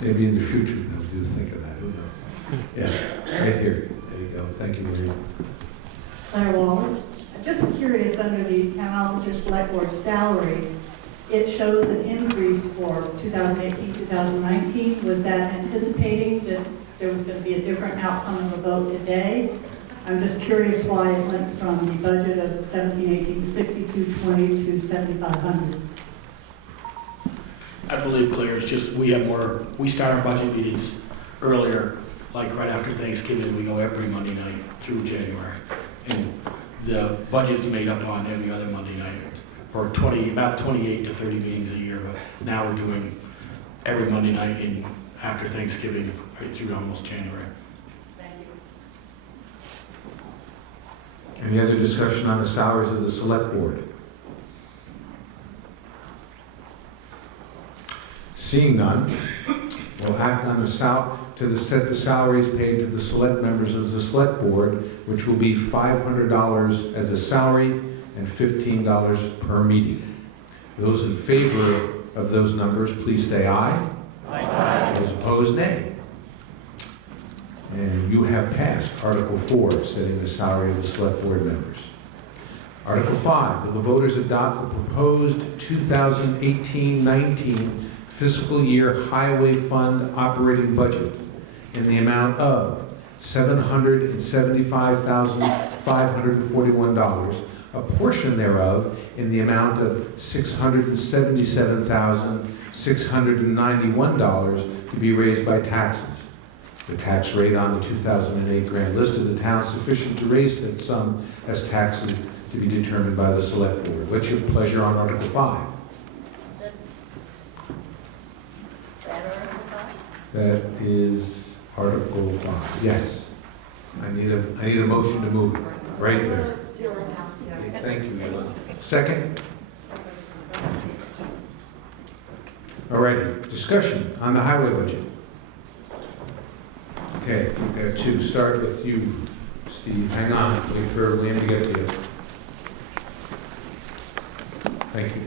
Maybe in the future they'll do think of that. Who knows? Yes, right here. There you go. Thank you, Maria. Claire Wallace. I'm just curious, under the town officer select board salaries, it shows an increase for 2018, 2019. Was that anticipating that there was going to be a different outcome of the vote today? I'm just curious why it went from the budget of 1718 to 6220 to 7500. I believe, Claire, it's just we start our budget meetings earlier, like right after Thanksgiving. We go every Monday night through January. And the budget is made up on every other Monday night for about 28 to 30 meetings a year. But now we're doing every Monday night in after Thanksgiving right through almost January. Thank you. Any other discussion on the salaries of the Select Board? Seeing none, we'll act on to set the salaries paid to the select members of the Select Board, which will be $500 as a salary and $15 per meeting. Those in favor of those numbers, please say aye. Aye. Those opposed, nay. And you have passed Article 4, setting the salary of the Select Board members. Article 5, will the voters adopt the proposed 2018-19 fiscal year highway fund operating budget in the amount of $775,541, a portion thereof in the amount of $677,691 to be raised by taxes. The tax rate on the 2008 grand list of the town sufficient to raise that sum as taxes to be determined by the Select Board. What's your pleasure on Article 5? That is Article 5. Yes. I need a motion to move it. Right there. Thank you, Ellen. Second? All righty, discussion on the highway budget. Okay, we've got two. Start with you, Steve. Hang on, wait for Liam to get to you. Thank you.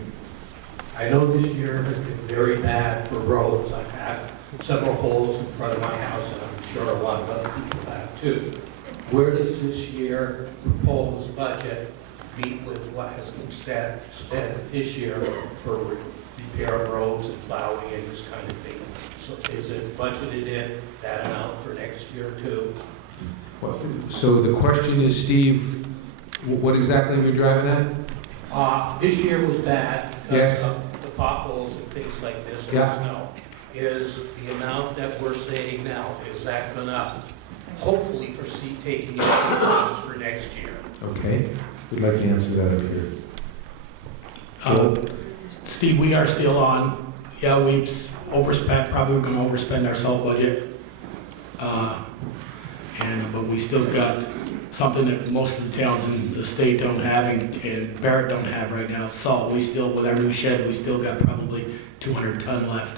I know this year has been very bad for roads. I've had several holes in front of my house, and I'm sure a lot of other people have too. Where does this year proposed budget meet with what has been spent this year for repair of roads and plowing and this kind of thing? So is it budgeted in that amount for next year too? So the question is, Steve, what exactly are we driving at? This year was bad Yes. because of the potholes and things like this and Yeah. snow. Is the amount that we're saying now, is that gonna hopefully foresee taking into account for next year? Okay, we'd like to answer that up here. Steve, we are still on, yeah, we've overspent, probably we're gonna overspend our salt budget. But we still got something that most of the towns in the state don't have and Barrett don't have right now, salt. We still, with our new shed, we still got probably 200 ton left.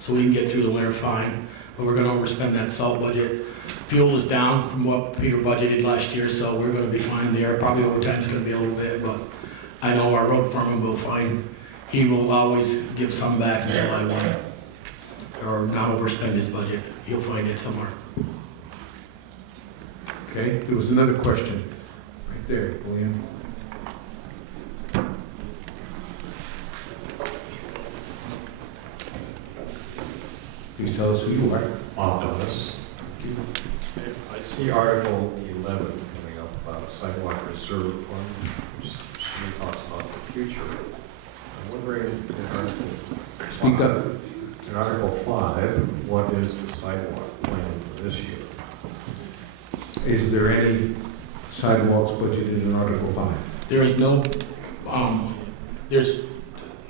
So we can get through the winter fine, but we're gonna overspend that salt budget. Fuel is down from what Peter budgeted last year, so we're gonna be fine there. Probably overtime's gonna be a little bit, but I know our road foreman will find, he will always give some back in July 1, or not overspend his budget. You'll find it somewhere. Okay, there was another question right there, William. Please tell us who you are. Optimus. I see Article 11 coming up about sidewalk reserve fund, which talks about the future. I'm wondering, Speak up. In Article 5, what is the sidewalk plan for this year? Is there any sidewalks budgeted in Article 5? There's no, there's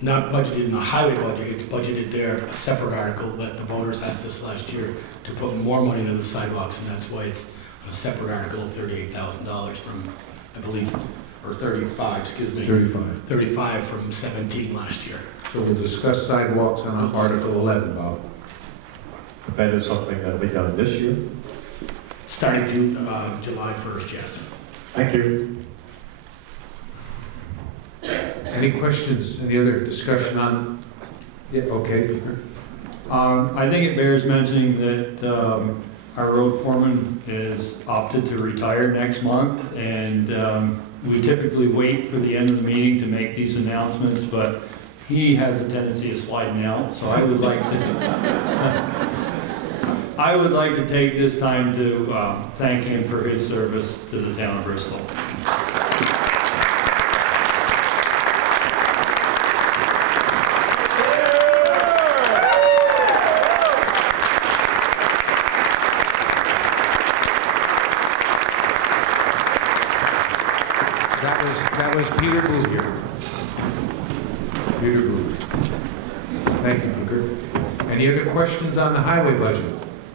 not budgeted in the highway budget, it's budgeted there, a separate article that the voters asked us last year to put more money into the sidewalks, and that's why it's a separate article of $38,000 from, I believe, or 35, excuse me. 35. 35 from 17 last year. So we'll discuss sidewalks on Article 11, Bob. That is something that'll be done this year? Starting July 1st, yes. Thank you. Any questions, any other discussion on? Yeah, okay. I think it bears mentioning that our road foreman is opted to retire next month, and we typically wait for the end of the meeting to make these announcements, but he has a tendency of sliding out, so I would like to take this time to thank him for his service to the town of Bristol. That was Peter Blue here. Peter Blue. Thank you, Booker. Any other questions on the highway budget?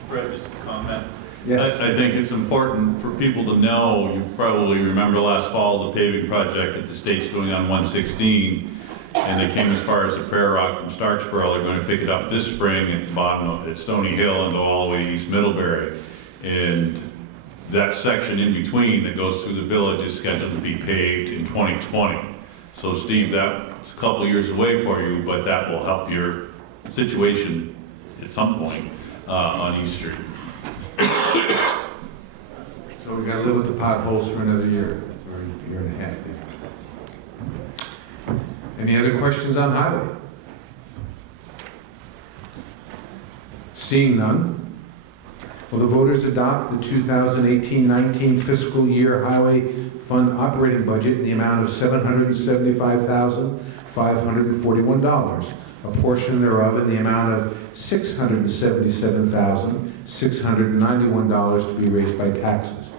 Fred, just a comment. Yes. I think it's important for people to know, you probably remember last fall, the paving project that the state's doing on 116, and they came as far as the Prayer Rock from Starksboro. They're going to pick it up this spring at the bottom of at Stony Hill and go all the way to East Middlebury. And that section in between that goes through the village is scheduled to be paved in 2020. So Steve, that's a couple of years away for you, but that will help your situation at some point on East Street. So we gotta live with the potholes for another year, or a year and a half. Maybe. Any other questions on highway? Seeing none, will the voters adopt the 2018-19 fiscal year highway fund operating budget in the amount of $775,541, a portion thereof in the amount of $677,691 to be raised by taxes.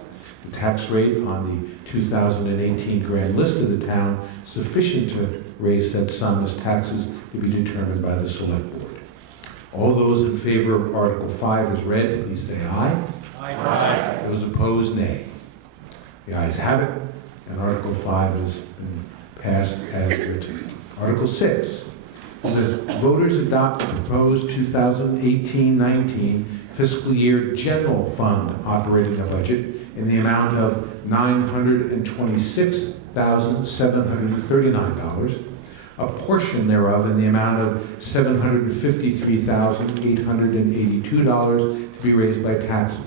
The tax rate on the 2018 grand list of the town sufficient to raise said sum as taxes to be determined by the select board. All those in favor of Article 5 as read, please say aye. Aye. Those opposed, nay. The ayes have it, and Article 5 has been passed as written. Article 6, The voters adopt the proposed 2018-19 fiscal year general fund operating budget in the amount of $926,739, a portion thereof in the amount of $753,882 to be raised by taxes.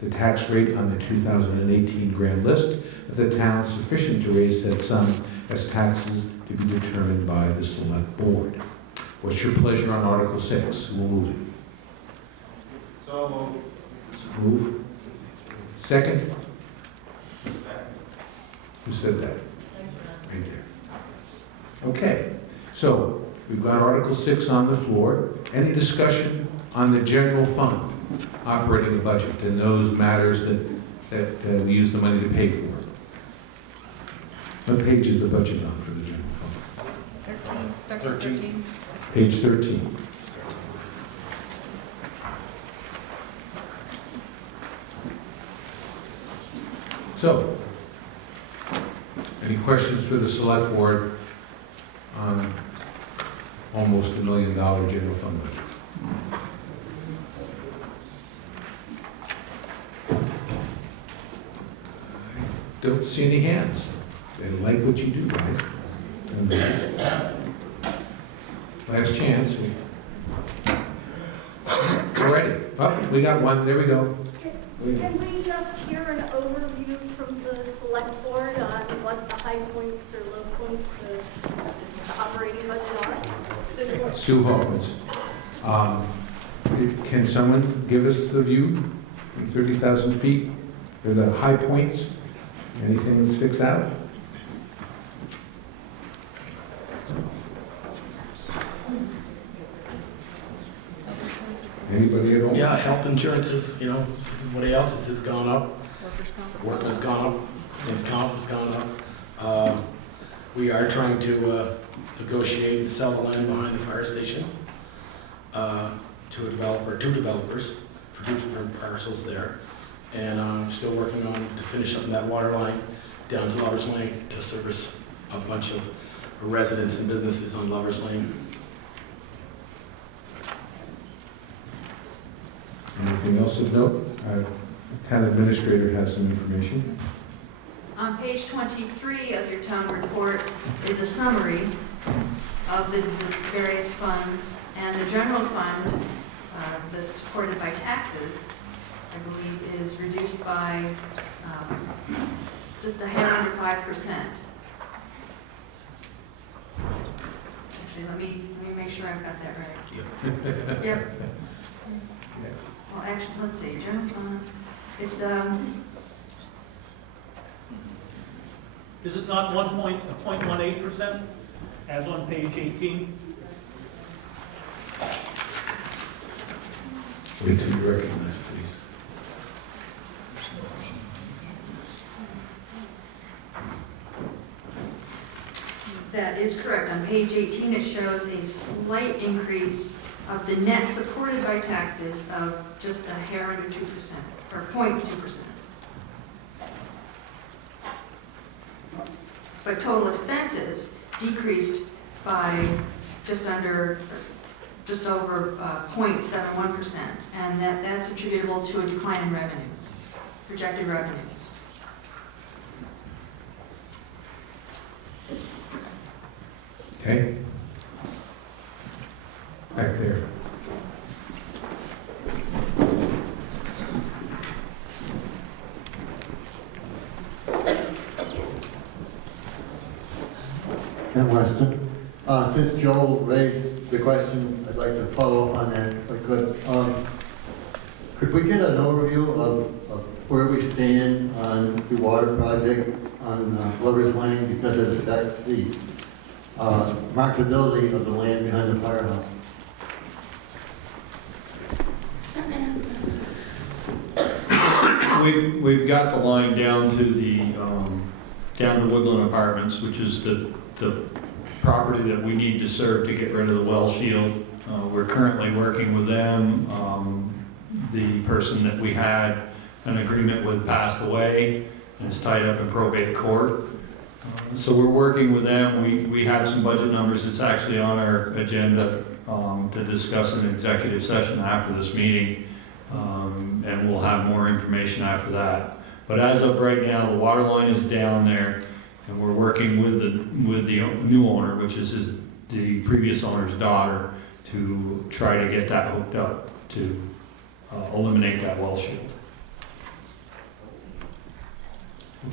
The tax rate on the 2018 grand list of the town sufficient to raise said sum as taxes to be determined by the select board. What's your pleasure on Article 6? Who will move it? So moved. Move. Second? Who said that? Right there. Okay, so we've got Article 6 on the floor. Any discussion on the general fund operating the budget and those matters that we use the money to pay for? What page is the budget on for the general fund? 13, starts at 13. Page 13. So, any questions for the select board on almost $1 million general fund budget? I don't see any hands. They like what you do, guys. And last chance. We're ready. Oh, we got one. There we go. Can we just hear an overview from the select board on what the high points or low points of the operating budget are? Sue Hawkins. Can someone give us the view from 30,000 feet? Or the high points? Anything that sticks out? Anybody at all? Yeah, health insurance is, everybody else's has gone up. Workman's gone up. Things comp has gone up. We are trying to negotiate and sell the land behind the fire station to a developer, two developers for two different parcels there. And I'm still working on to finish up that water line down to Lovers Lane to service a bunch of residents and businesses on Lovers Lane. Anything else of note? Our town administrator has some information. On page 23 of your town report is a summary of the various funds, and the general fund that's supported by taxes, I believe, is reduced by just a hair under 5%. Actually, let me make sure I've got that right. Yep. Yep. Well, actually, let's see, general fund, it's, Is it not 0.18% as on page 18? Wait till you recognize, please. that is correct. On page 18, it shows a slight increase of the net supported by taxes of just a hair under 2%, or 0.2%. But total expenses decreased by just over 0.71%, and that's attributable to a decline in revenues, projected revenues. Okay. Back there. Ken Weston. Since Joel raised the question, I'd like to follow up on that if I could. Could we get an overview of where we stand on the water project on Lovers Lane, because it affects the marketability of the land behind the firehouse? We've got the line down to down to Woodland Apartments, which is the property that we need to serve to get rid of the well shield. We're currently working with them. The person that we had an agreement with passed away and is tied up in probate court. So we're working with them. We have some budget numbers. It's actually on our agenda to discuss an executive session after this meeting. And we'll have more information after that. But as of right now, the water line is down there, and we're working with the new owner, which is the previous owner's daughter, to try to get that hooked up to eliminate that well shield.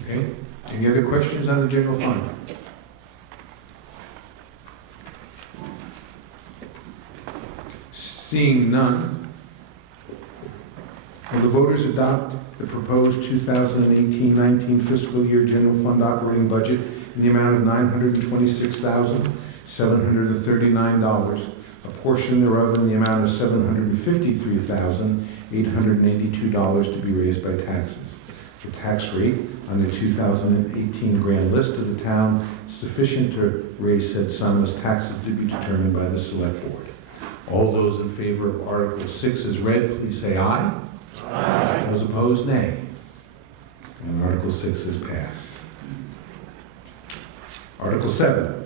Okay. Any other questions on the general fund? Seeing none, will the voters adopt the proposed 2018-19 fiscal year general fund operating budget in the amount of $926,739, a portion thereof in the amount of $753,882 to be raised by taxes? The tax rate on the 2018 grand list of the town sufficient to raise said sum as taxes to be determined by the select board. All those in favor of Article 6 as read, please say aye. Aye. Those opposed, nay. And Article 6 is passed. Article 7.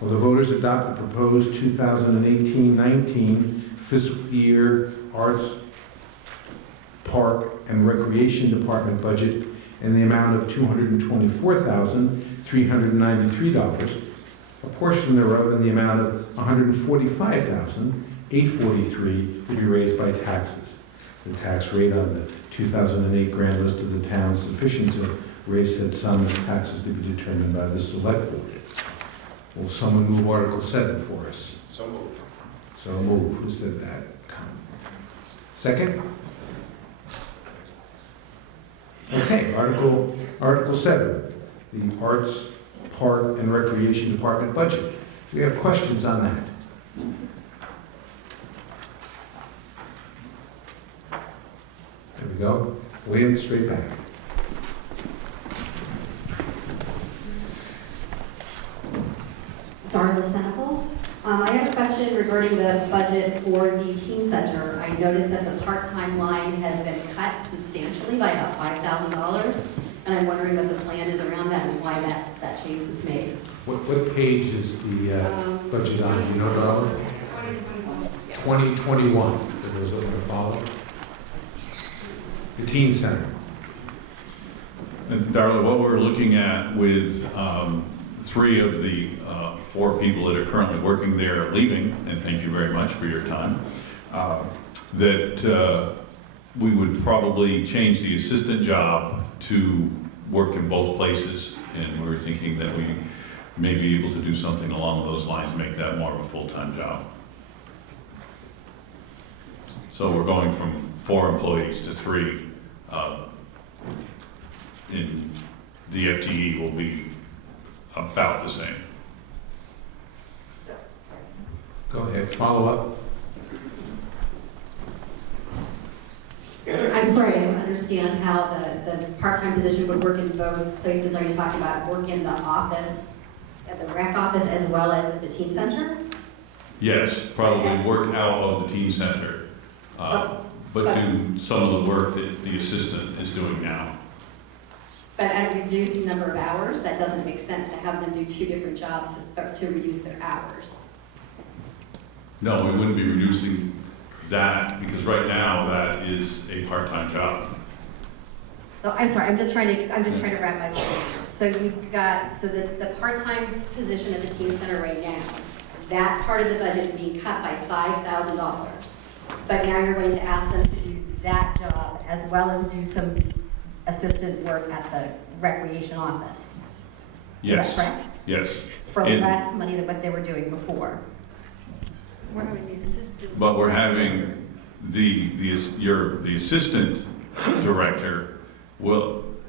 Will the voters adopt the proposed 2018-19 fiscal year Arts, Park, and Recreation Department budget in the amount of $224,393, a portion thereof in the amount of $145,843 to be raised by taxes? The tax rate on the 2008 grand list of the town sufficient to raise said sum as taxes to be determined by the select board. Will someone move Article 7 for us? So moved. So move. Who said that? Second? Okay, Article 7, the Arts, Park, and Recreation Department budget. Do we have questions on that? There we go. William, straight back. Darla Senecal. I have a question regarding the budget for the teen center. I noticed that the part-time line has been cut substantially by about $5,000, and I'm wondering what the plan is around that and why that change was made. What page is the budget on? Do you know, Darla? 2021. For those that want to follow. The teen center. And Darla, what we're looking at with 3 of the 4 people that are currently working there are leaving, and thank you very much for your time, that we would probably change the assistant job to work in both places, and we're thinking that we may be able to do something along those lines, make that more of a full-time job. So we're going from 4 employees to 3. In the FTE will be about the same. Go ahead, follow up. I'm sorry, I don't understand how the part-time position would work in both places. Are you talking about work in the office, at the rec office, as well as at the teen center? Yes, probably work out of the teen center, but do some of the work that the assistant is doing now. But at a reduced number of hours, that doesn't make sense to have them do 2 different jobs to reduce their hours. No, we wouldn't be reducing that, because right now that is a part-time job. Oh, I'm sorry, I'm just trying to wrap my mind around. So you've got, so the part-time position at the teen center right now, that part of the budget is being cut by $5,000. But now you're going to ask them to do that job as well as do some assistant work at the recreation office. Yes. Is that correct? Yes. For less money than what they were doing before. We're having the assistant. But we're having the assistant director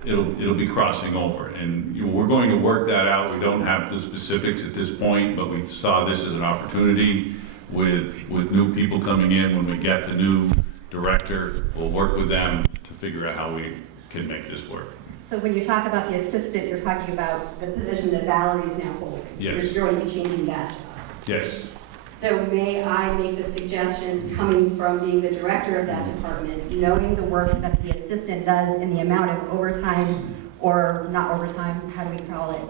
it'll be crossing over, and we're going to work that out. We don't have the specifics at this point, but we saw this as an opportunity with new people coming in. When we get the new director, we'll work with them to figure out how we can make this work. So when you talk about the assistant, you're talking about the position that Valerie's now holding. Yes. You're going to be changing that job. Yes. So may I make the suggestion, coming from being the director of that department, knowing the work that the assistant does and the amount of overtime or not overtime, how do we call it?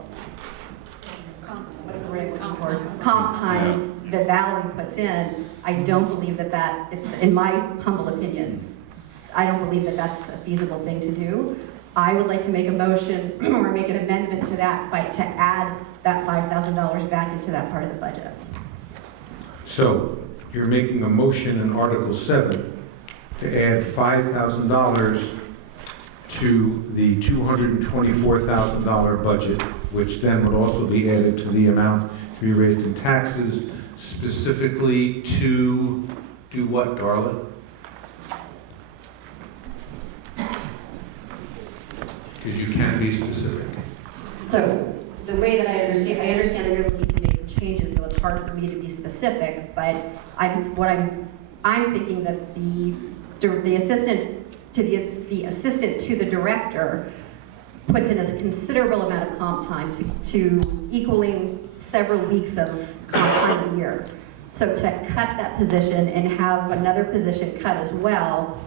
What's the word I'm looking for? Comp time that Valerie puts in, I don't believe that, in my humble opinion, I don't believe that that's a feasible thing to do. I would like to make a motion or make an amendment to that to add that $5,000 back into that part of the budget. So you're making a motion in Article 7 to add $5,000 to the $224,000 budget, which then would also be added to the amount to be raised in taxes, specifically to do what, Darla? Because you can be specific. So the way that I understand that you're looking to make some changes, so it's hard for me to be specific, but I'm thinking that the assistant to the assistant to the director puts in a considerable amount of comp time to equaling several weeks of comp time a year. So to cut that position and have another position cut as well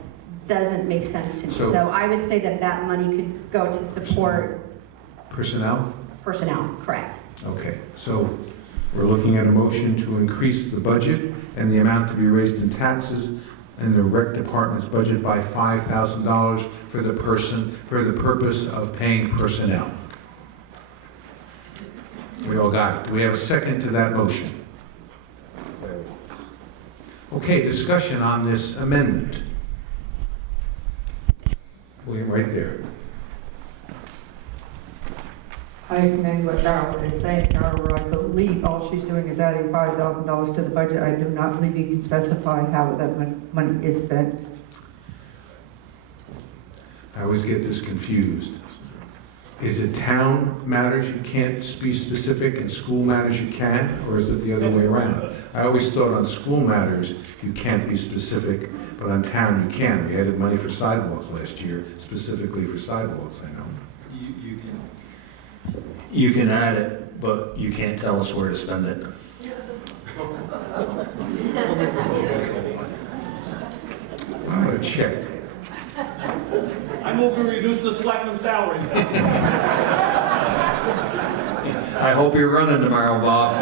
doesn't make sense to me. So I would say that money could go to support Personnel? personnel, correct. Okay, so we're looking at a motion to increase the budget and the amount to be raised in taxes in the rec department's budget by $5,000 for the purpose of paying personnel. We all got it. Do we have a second to that motion? Okay, discussion on this amendment. Wait, right there. I commend what Darrell is saying, however, I believe all she's doing is adding $5,000 to the budget. I do not believe you can specify how that money is spent. I always get this confused. Is it town matters you can't be specific and school matters you can, or is it the other way around? I always thought on school matters you can't be specific, but on town you can. We added money for sidewalks last year, specifically for sidewalks, I know. You can add it, but you can't tell us where to spend it. I'm gonna check. I move we reduce the selectmen's salaries. I hope you're running tomorrow, Bob.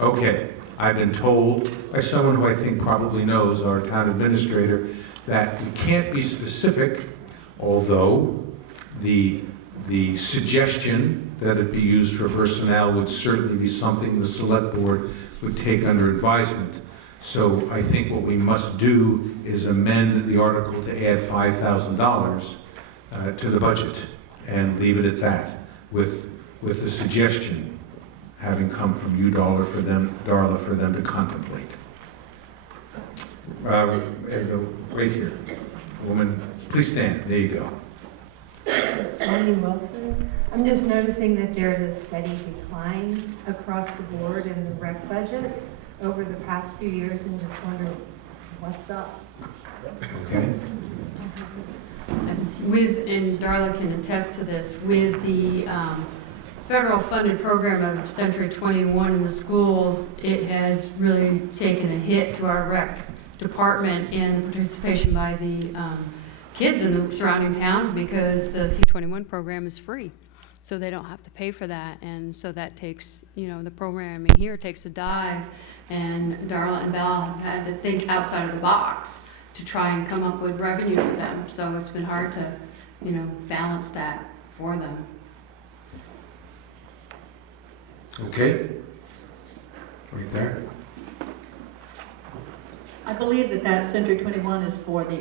Okay, I've been told by someone who I think probably knows, our town administrator, that you can't be specific, although the suggestion that it be used for personnel would certainly be something the select board would take under advisement. So I think what we must do is amend the article to add $5,000 to the budget and leave it at that, with the suggestion having come from you, Darla, for them to contemplate. Right here, woman, please stand. There you go. Tony Wilson. I'm just noticing that there's a steady decline across the board in the rec budget over the past few years, and just wondering what's up. Okay. And Darla can attest to this, with the federal funded program of Century 21 in the schools, it has really taken a hit to our rec department in participation by the kids in the surrounding towns, because the C21 program is free. So they don't have to pay for that, and so that takes, the programming here takes a dive, and Darla and Val have had to think outside of the box to try and come up with revenue for them. So it's been hard to, balance that for them. Okay. Right there. I believe that Century 21 is for the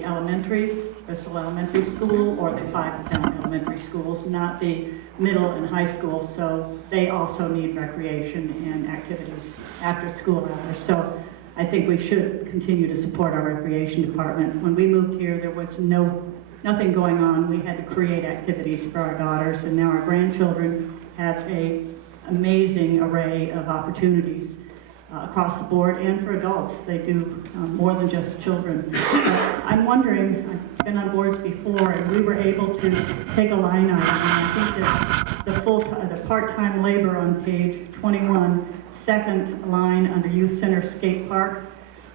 Bristol Elementary School, or the 5 elementary schools, not the middle and high school. So they also need recreation and activities after school hours. So I think we should continue to support our recreation department. When we moved here, there was nothing going on. We had to create activities for our daughters, and now our grandchildren have an amazing array of opportunities. across the board, and for adults. They do more than just children. I'm wondering, I've been on boards before, and we were able to take a line item, and I think that the part-time labor on page 21, second line under Youth Center Skate Park,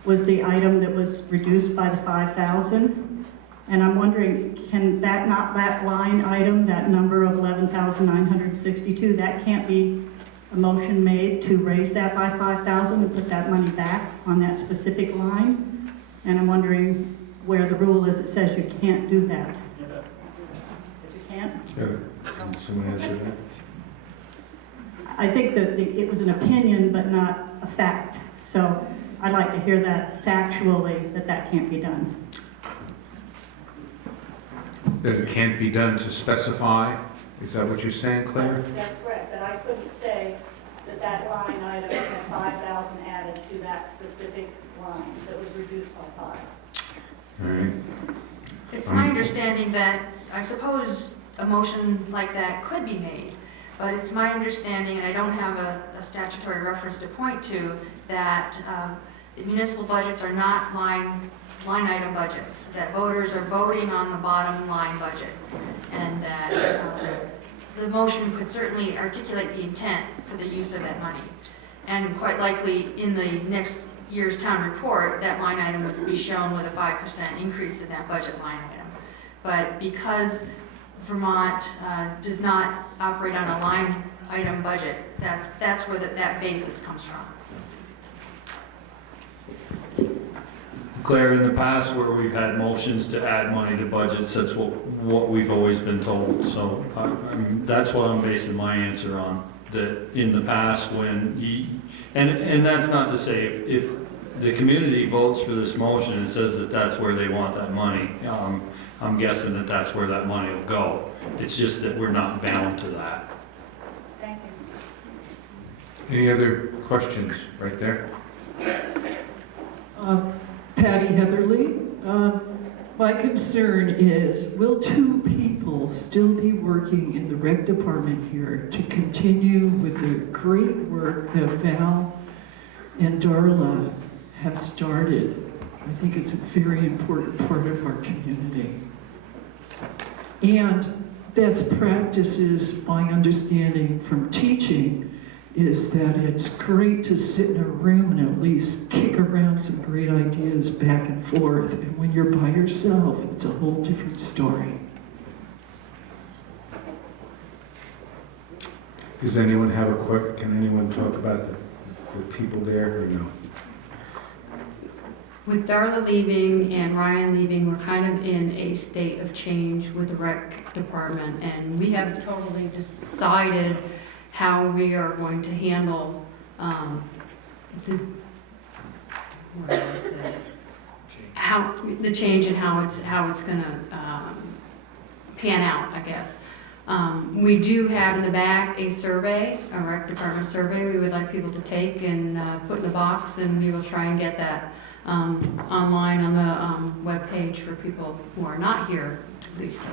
was the item that was reduced by the 5,000. And I'm wondering, can that line item, that number of 11,962, that can't be a motion made to raise that by 5,000 and put that money back on that specific line? And I'm wondering where the rule is that says you can't do that. If you can't? Can someone answer that? I think that it was an opinion, but not a fact. So I'd like to hear that factually, that can't be done. That it can't be done to specify? Is that what you're saying, Claire? That's correct, that I couldn't say that line item had 5,000 added to that specific line that was reduced by 5. All right. It's my understanding that, I suppose, a motion like that could be made, but it's my understanding, and I don't have a statutory reference to point to, that the municipal budgets are not line item budgets, that voters are voting on the bottom line budget, and that the motion could certainly articulate the intent for the use of that money. And quite likely, in the next year's town report, that line item would be shown with a 5% increase in that budget line item. But because Vermont does not operate on a line item budget, that's where that basis comes from. Claire, in the past where we've had motions to add money to budgets, that's what we've always been told. So that's what I'm basing my answer on. That in the past when and that's not to say if the community votes for this motion and says that that's where they want that money, I'm guessing that that's where that money will go. It's just that we're not bound to that. Thank you. Any other questions right there? Patty Heatherly. My concern is, will two people still be working in the rec department here to continue with the great work that Val and Darla have started? I think it's a very important part of our community. And best practices, my understanding from teaching, is that it's great to sit in a room and at least kick around some great ideas back and forth. And when you're by yourself, it's a whole different story. Does anyone have can anyone talk about the people there or no? With Darla leaving and Ryan leaving, we're kind of in a state of change with the rec department, and we haven't totally decided how we are going to handle the change and how it's going to pan out, I guess. We do have in the back a survey, a rec department survey we would like people to take and put in the box, and we will try and get that online on the web page for people who are not here to please take.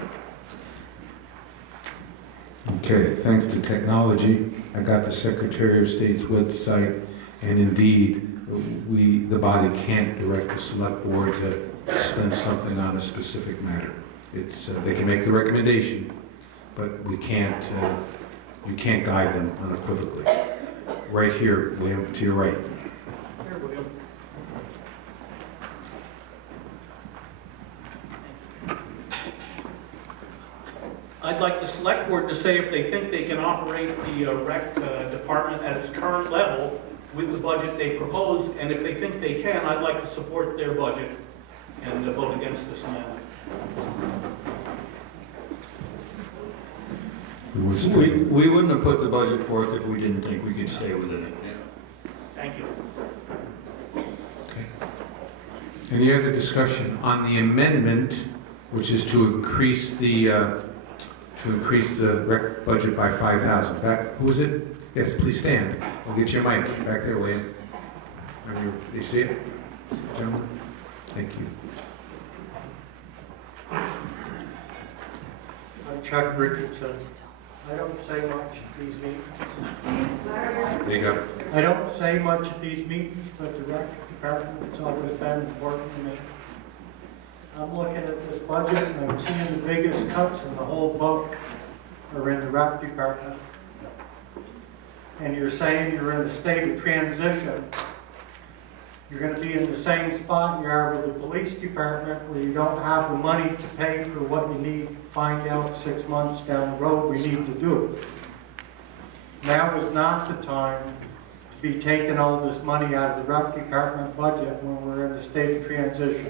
Okay, thanks to technology, I got the Secretary of State's website, and indeed, the body can't direct the select board to spend something on a specific matter. They can make the recommendation, but you can't guide them unequivocally. Right here, William, to your right. Here, William. I'd like the select board to say if they think they can operate the rec department at its current level with the budget they proposed, and if they think they can, I'd like to support their budget and vote against this amendment. We wouldn't have put the budget forth if we didn't think we could stay within it. Thank you. Okay. Any other discussion on the amendment, which is to increase the rec budget by 5,000? Back, who is it? Yes, please stand. We'll get your mic back there, William. You see it, gentlemen? Thank you. I'm Chuck Richardson. I don't say much at these meetings. There you go. I don't say much at these meetings, but the rec department has always been important to me. I'm looking at this budget and I'm seeing the biggest cuts in the whole book are in the rec department. And you're saying you're in a state of transition. You're going to be in the same spot you are with the police department where you don't have the money to pay for what you need to find out 6 months down the road we need to do. Now is not the time to be taking all this money out of the rec department budget when we're in the state of transition.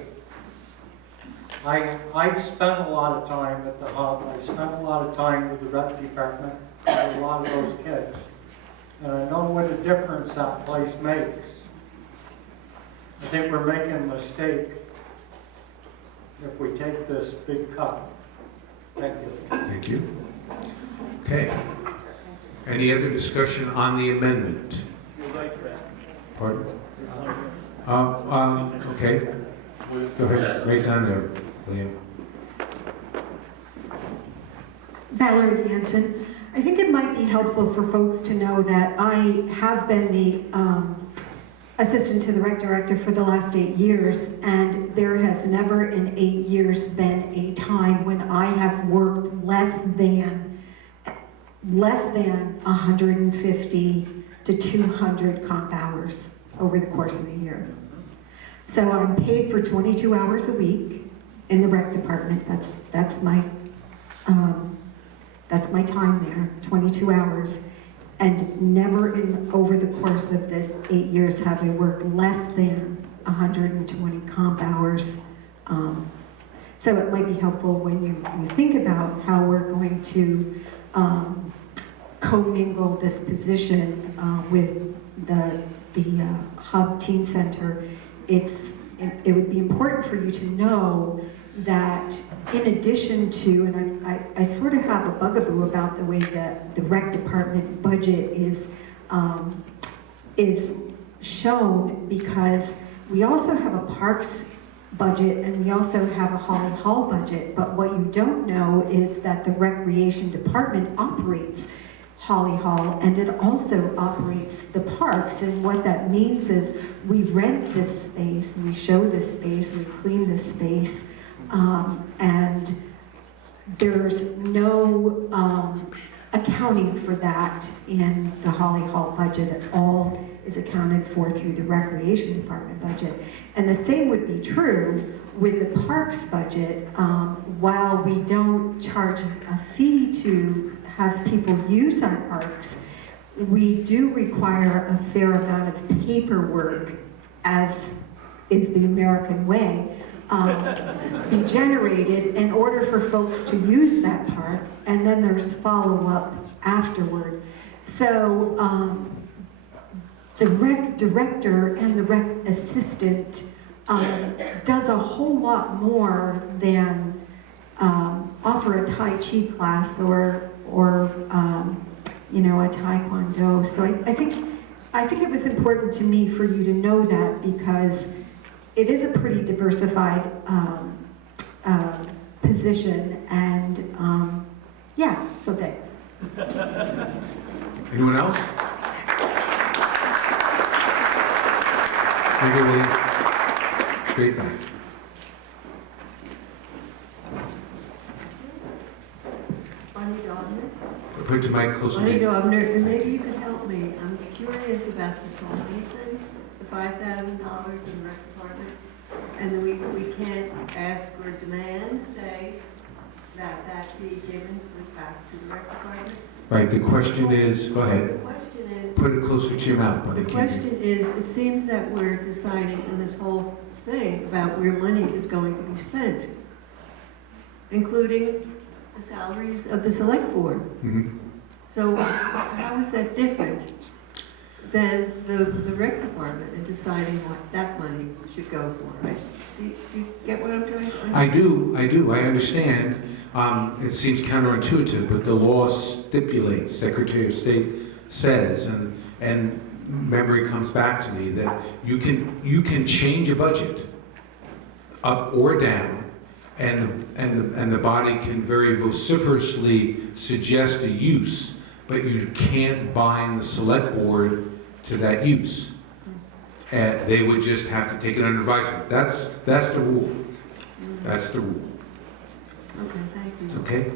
I've spent a lot of time at the hub. I spent a lot of time with the rec department with a lot of those kids. And I know what a difference that place makes. I think we're making a mistake if we take this big cut. Thank you. Thank you. Okay. Any other discussion on the amendment? Pardon? Okay. Go ahead, right down there, William. Valerie Hansen. I think it might be helpful for folks to know that I have been the assistant to the rec director for the last 8 years, and there has never in 8 years been a time when I have worked less than 150 to 200 comp hours over the course of the year. So I'm paid for 22 hours a week in the rec department. That's my time there, 22 hours. And never over the course of the 8 years have I worked less than 120 comp hours. So it might be helpful when you think about how we're going to commingle this position with the Hub Teen Center. It would be important for you to know that in addition to, and I sort of have a bugaboo about the way that the rec department budget is shown, because we also have a parks budget and we also have a Holly Hall budget, but what you don't know is that the recreation department operates Holly Hall and it also operates the parks, and what that means is we rent this space, we show this space, we clean this space, and there's no accounting for that in the Holly Hall budget. It all is accounted for through the recreation department budget. And the same would be true with the parks budget. While we don't charge a fee to have people use our parks, we do require a fair amount of paperwork, as is the American way, be generated in order for folks to use that park, and then there's follow-up afterward. So the rec director and the rec assistant does a whole lot more than offer a Tai Chi class or you know, a Taekwondo. So I think it was important to me for you to know that, because it is a pretty diversified position, and yeah, so thanks. Anyone else? Thank you, William. Straight back. Bonnie Dobner. Put your mic closer. Bonnie Dobner, and maybe you could help me. I'm curious about this whole money thing, the $5,000 in the rec department, and we can't ask or demand, say, that be given back to the rec department. Right, the question is, go ahead. The question is, put it closer to your mouth. The question is, it seems that we're deciding in this whole thing about where money is going to be spent, including the salaries of the select board. Mm-hmm. So how is that different than the rec department in deciding what that money should go for, right? Do you get what I'm trying to understand? I do, I understand. It seems counterintuitive, but the law stipulates, Secretary of State says, and memory comes back to me, that you can change a budget up or down, and the body can very vociferously suggest a use, but you can't bind the select board to that use. They would just have to take it under advisement. That's the rule. That's the rule. Okay, thank you. Okay?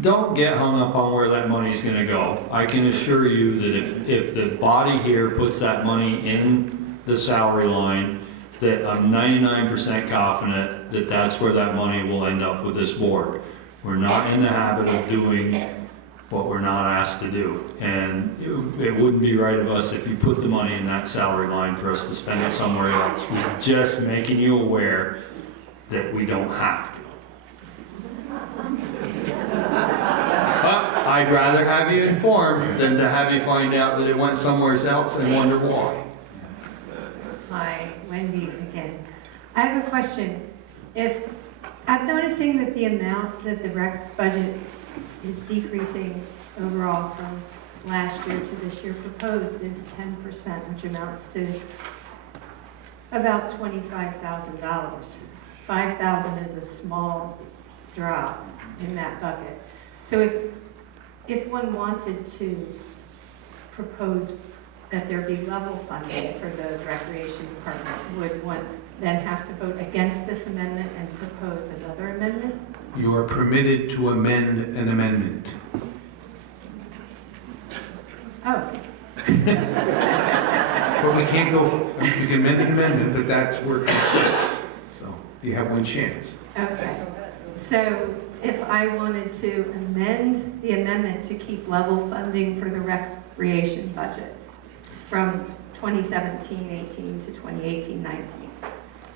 Don't get hung up on where that money's gonna go. I can assure you that if the body here puts that money in the salary line, that I'm 99% confident that that's where that money will end up with this board. We're not in the habit of doing what we're not asked to do. And it wouldn't be right of us if you put the money in that salary line for us to spend it somewhere else. We're just making you aware that we don't have to. But I'd rather have you informed than to have you find out that it went somewhere else and wonder why. Hi, Wendy again. I have a question. If I'm noticing that the amount that the rec budget is decreasing overall from last year to this year proposed is 10%, which amounts to about $25,000. 5,000 is a small drop in that bucket. So if one wanted to propose that there be level funding for the recreation department, would one then have to vote against this amendment and propose another amendment? You are permitted to amend an amendment. Oh. But we can't go, you can amend an amendment, but that's where it's set. So you have one chance. Okay. So if I wanted to amend the amendment to keep level funding for the recreation budget from 2017-18 to 2018-19,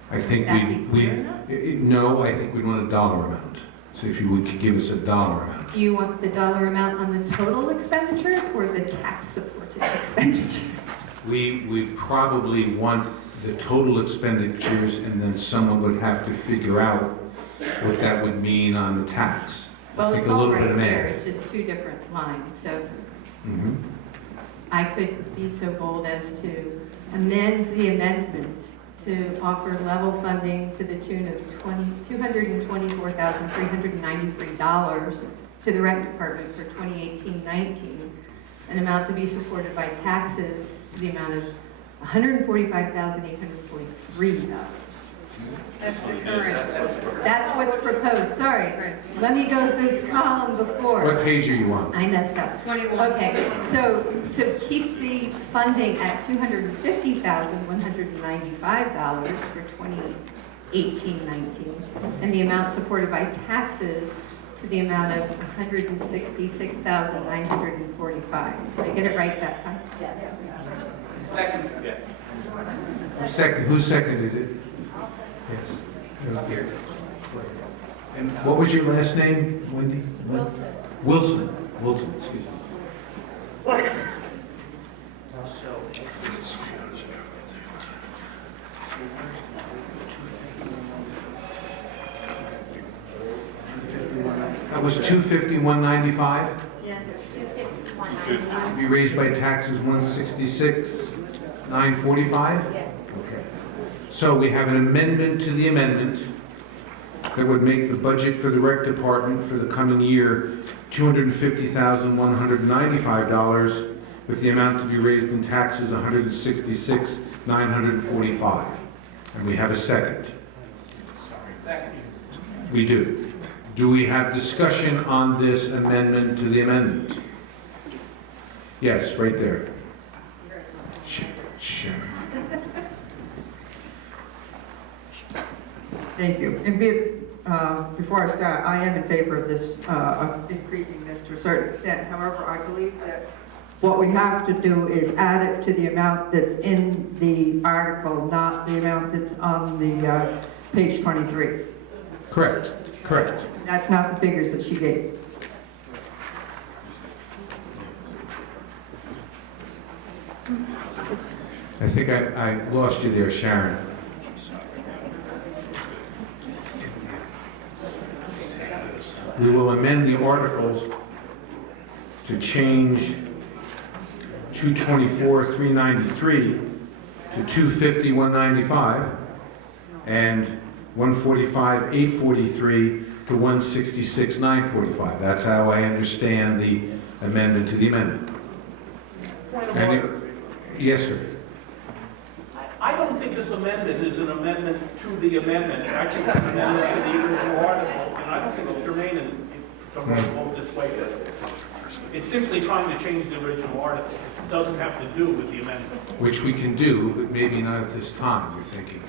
I think Would that be clear enough? no, I think we'd want a dollar amount. So if you would give us a dollar amount. do you want the dollar amount on the total expenditures or the tax-supported expenditures? We probably want the total expenditures, and then someone would have to figure out what that would mean on the tax. Well, I think it's a all little bit right of there, math. it's just two different lines, so Mhm. I could be so bold as to amend the amendment to offer level funding to the tune of $224,393 to the rec department for 2018-19, an amount to be supported by taxes to the amount of $145,843. That's the current. That's what's proposed, sorry. Let me go through the column before. What page are you on? I messed up. 21. Okay, so to keep the funding at $250,195 for 2018-19, and the amount supported by taxes to the amount of $166,945. Did I get it right that time? Yes. Second. Who seconded it? Yes. No, here. And what was your last name, Wendy? Wilson. Wilson, excuse me. That was $251.95? Yes, 251. Be raised by taxes $166,945? Yes. Okay. So we have an amendment to the amendment that would make the budget for the rec department for the coming year $250,195, with the amount to be raised in taxes $166,945. And we have a second. We do. Do we have discussion on this amendment to the amendment? Yes, right there. Sharon. Thank you. And before I start, I am in favor of this, of increasing this to a certain extent. However, I believe that what we have to do is add it to the amount that's in the article, not the amount that's on the page 23. Correct, correct. That's not the figures that she gave. I think I lost you there, Sharon. We will amend the articles to change 224,393 to 250,195, and 145,843 to 166,945. That's how I understand the amendment to the amendment. Point of Any- order. Yes, sir. I don't think this amendment is an amendment to the amendment. I think it's an amendment to the original article, and I don't think it's germane to vote this way. It's simply trying to change the original article. It doesn't have to do with the amendment. Which we can do, but maybe not at this time, you're thinking.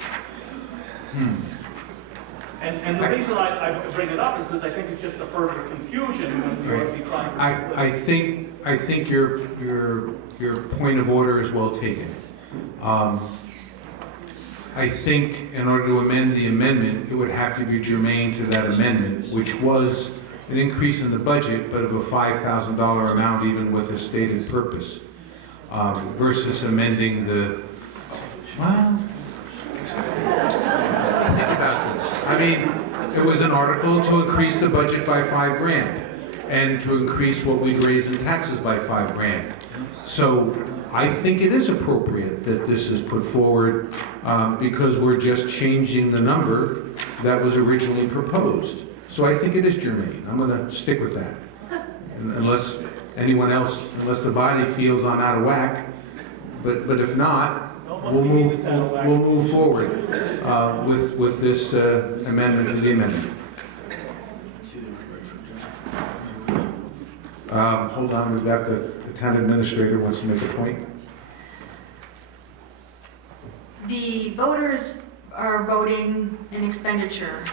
And the reason I bring it up is because I think it's just a further confusion when we ought to be trying to... I think your point of order is well taken. I think in order to amend the amendment, it would have to be germane to that amendment, which was an increase in the budget, but of a $5,000 amount even with a stated purpose, versus amending the, well, think about this. I mean, it was an article to increase the budget by $5,000 and to increase what we'd raise in taxes by $5,000. So I think it is appropriate that this is put forward because we're just changing the number that was originally proposed. So I think it is germane. I'm going to stick with that. Unless anyone else, unless the body feels I'm out of whack. But if not, we'll move forward with this amendment to the amendment. Hold on, we've got the town administrator wants to make a point. The voters are voting an expenditure.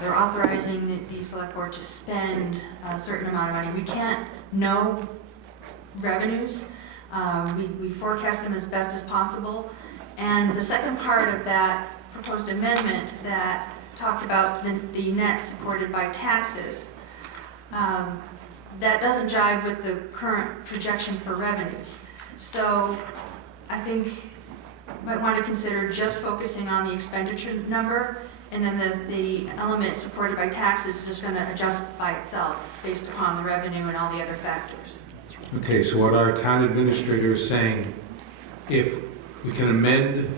They're authorizing the select board to spend a certain amount of money. We can't know revenues. We forecast them as best as possible. And the second part of that proposed amendment that talked about the net supported by taxes, that doesn't jive with the current projection for revenues. So I think you might want to consider just focusing on the expenditure number, and then the element supported by taxes is just going to adjust by itself based upon the revenue and all the other factors. Okay, so what our town administrator is saying, if we can amend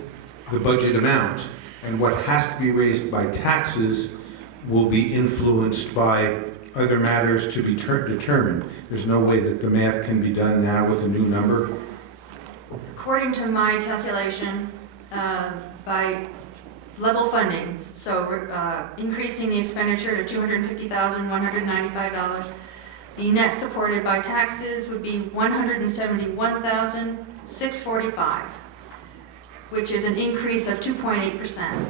the budget amount, and what has to be raised by taxes will be influenced by other matters to be determined. There's no way that the math can be done now with a new number. According to my calculation, by level funding, so increasing the expenditure to $250,195, the net supported by taxes would be $171,645, which is an increase of 2.8%.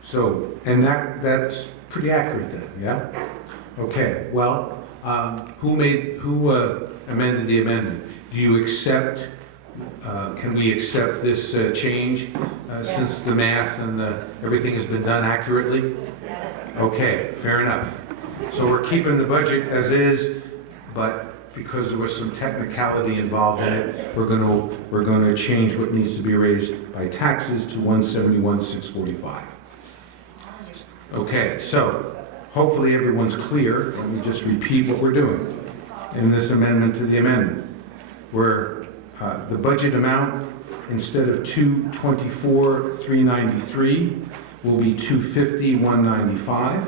So, and that's pretty accurate then, yeah? Okay, well, who amended the amendment? Do you accept, can we accept this change since the math and everything has been done accurately? Okay, fair enough. So we're keeping the budget as is, but because there was some technicality involved in it, we're going to change what needs to be raised by taxes to $171,645. Okay, so hopefully everyone's clear. Let me just repeat what we're doing in this amendment to the amendment. Where the budget amount, instead of $224,393, will be $250,195,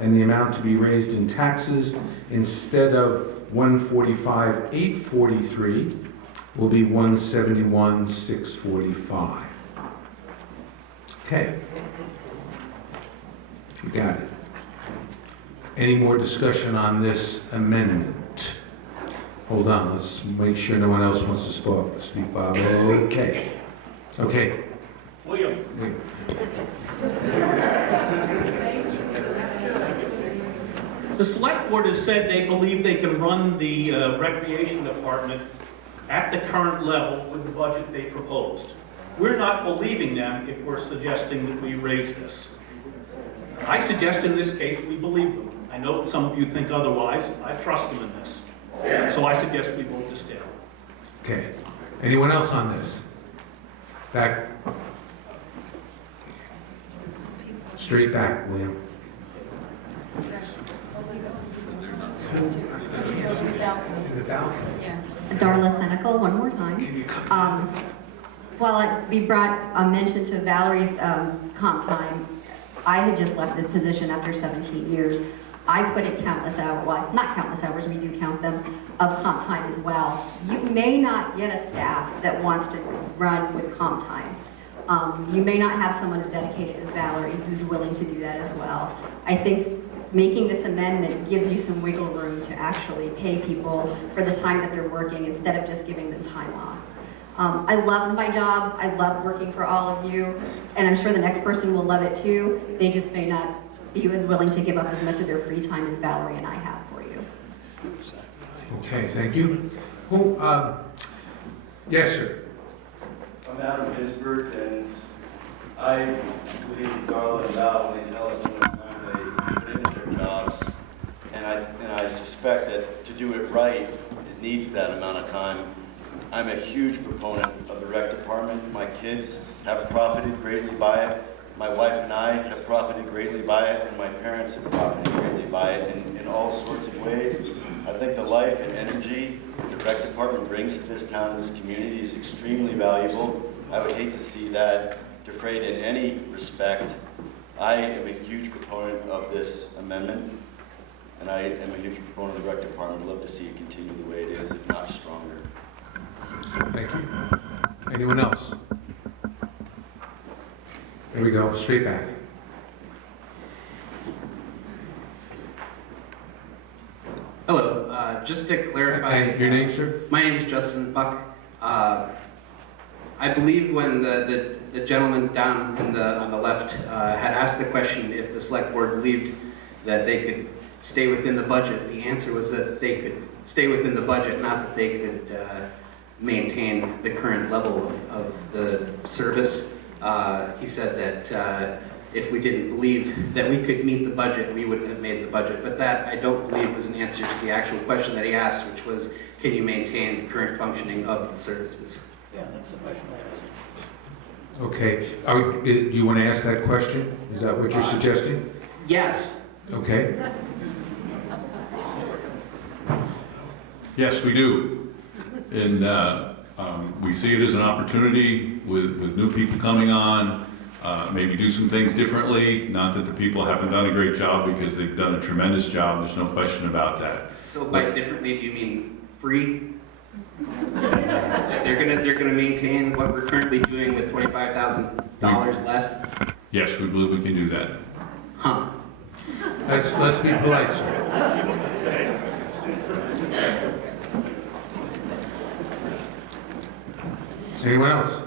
and the amount to be raised in taxes, instead of $145,843, will be $171,645. Okay. We got it. Any more discussion on this amendment? Hold on, let's make sure no one else wants to speak, Bob. Okay. Okay. William. The select board has said they believe they can run the recreation department at the current level with the budget they proposed. We're not believing them if we're suggesting that we raise this. I suggest in this case we believe them. I know some of you think otherwise. I trust them in this. So I suggest we vote this down. Okay. Anyone else on this? Back. Straight back, William. Darla Senecal, one more time. While we brought a mention to Valerie's comp time, I had just left the position after 17 years. I put in countless hours, well, not countless hours, we do count them, of comp time as well. You may not get a staff that wants to run with comp time. You may not have someone as dedicated as Valerie who's willing to do that as well. I think making this amendment gives you some wiggle room to actually pay people for the time that they're working instead of just giving them time off. I love my job, I love working for all of you, and I'm sure the next person will love it too. They just may not be as willing to give up as much of their free time as Valerie and I have for you. Okay, thank you. Who, yes, sir. I'm out of Pittsburgh, and I believe Darla and Val, when they tell us how much time they put into their jobs, and I suspect that to do it right, it needs that amount of time. I'm a huge proponent of the rec department. My kids have profited greatly by it. My wife and I have profited greatly by it, and my parents have profited greatly by it in all sorts of ways. I think the life and energy that the rec department brings to this town and this community is extremely valuable. I would hate to see that defrayed in any respect. I am a huge proponent of this amendment, and I am a huge proponent of the rec department. I'd love to see it continue the way it is, if not stronger. Thank you. Anyone else? There we go, straight back. Hello, just to clarify. And your name, sir? My name is Justin Buck. I believe when the gentleman down on the left had asked the question if the select board believed that they could stay within the budget, the answer was that they could stay within the budget, not that they could maintain the current level of the service. He said that if we didn't believe that we could meet the budget, we wouldn't have made the budget. But that, I don't believe, was an answer to the actual question that he asked, which was, can you maintain the current functioning of the services? Yeah, that's the question I asked. Okay, do you want to ask that question? Is that what you're suggesting? Yes. Okay. Yes, we do. And we see it as an opportunity with new people coming on, maybe do some things differently. Not that the people haven't done a great job, because they've done a tremendous job. There's no question about that. So by differently, do you mean free? They're gonna maintain what we're currently doing with $25,000 less? Yes, we believe we can do that. Huh. Let's be polite, sir. Anyone else?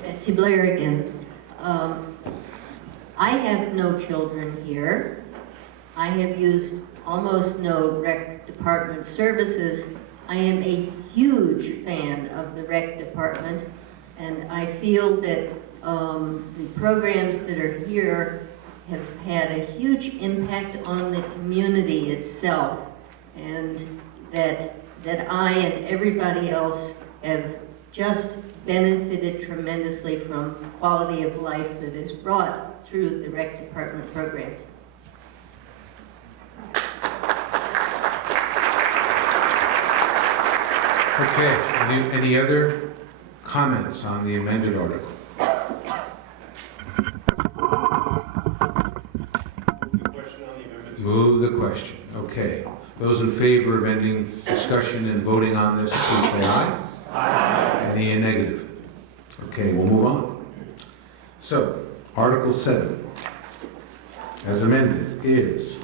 Betsy Blair again. I have no children here. I have used almost no rec department services. I am a huge fan of the rec department, and I feel that the programs that are here have had a huge impact on the community itself, and that I and everybody else have just benefited tremendously from quality of life that is brought through the rec department programs. Okay, any other comments on the amended article? Move the question. Okay. Those in favor of ending discussion and voting on this, please say aye. Aye. Any negative? Okay, we'll move on. So, Article 7, as amended, is,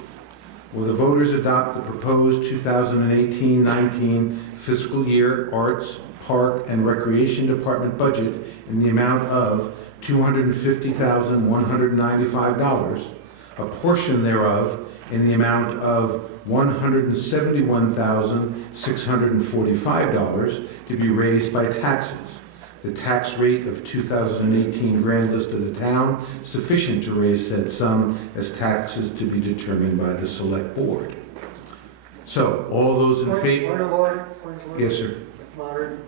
will the voters adopt the proposed 2018-19 fiscal year Arts, Park, and Recreation Department budget in the amount of $250,195, a portion thereof in the amount of $171,645 to be raised by taxes. The tax rate of 2018 grand list of the town sufficient to raise said sum as taxes to be determined by the select board. So, all those in favor? Point of order. Yes, sir. Mr. Moderator,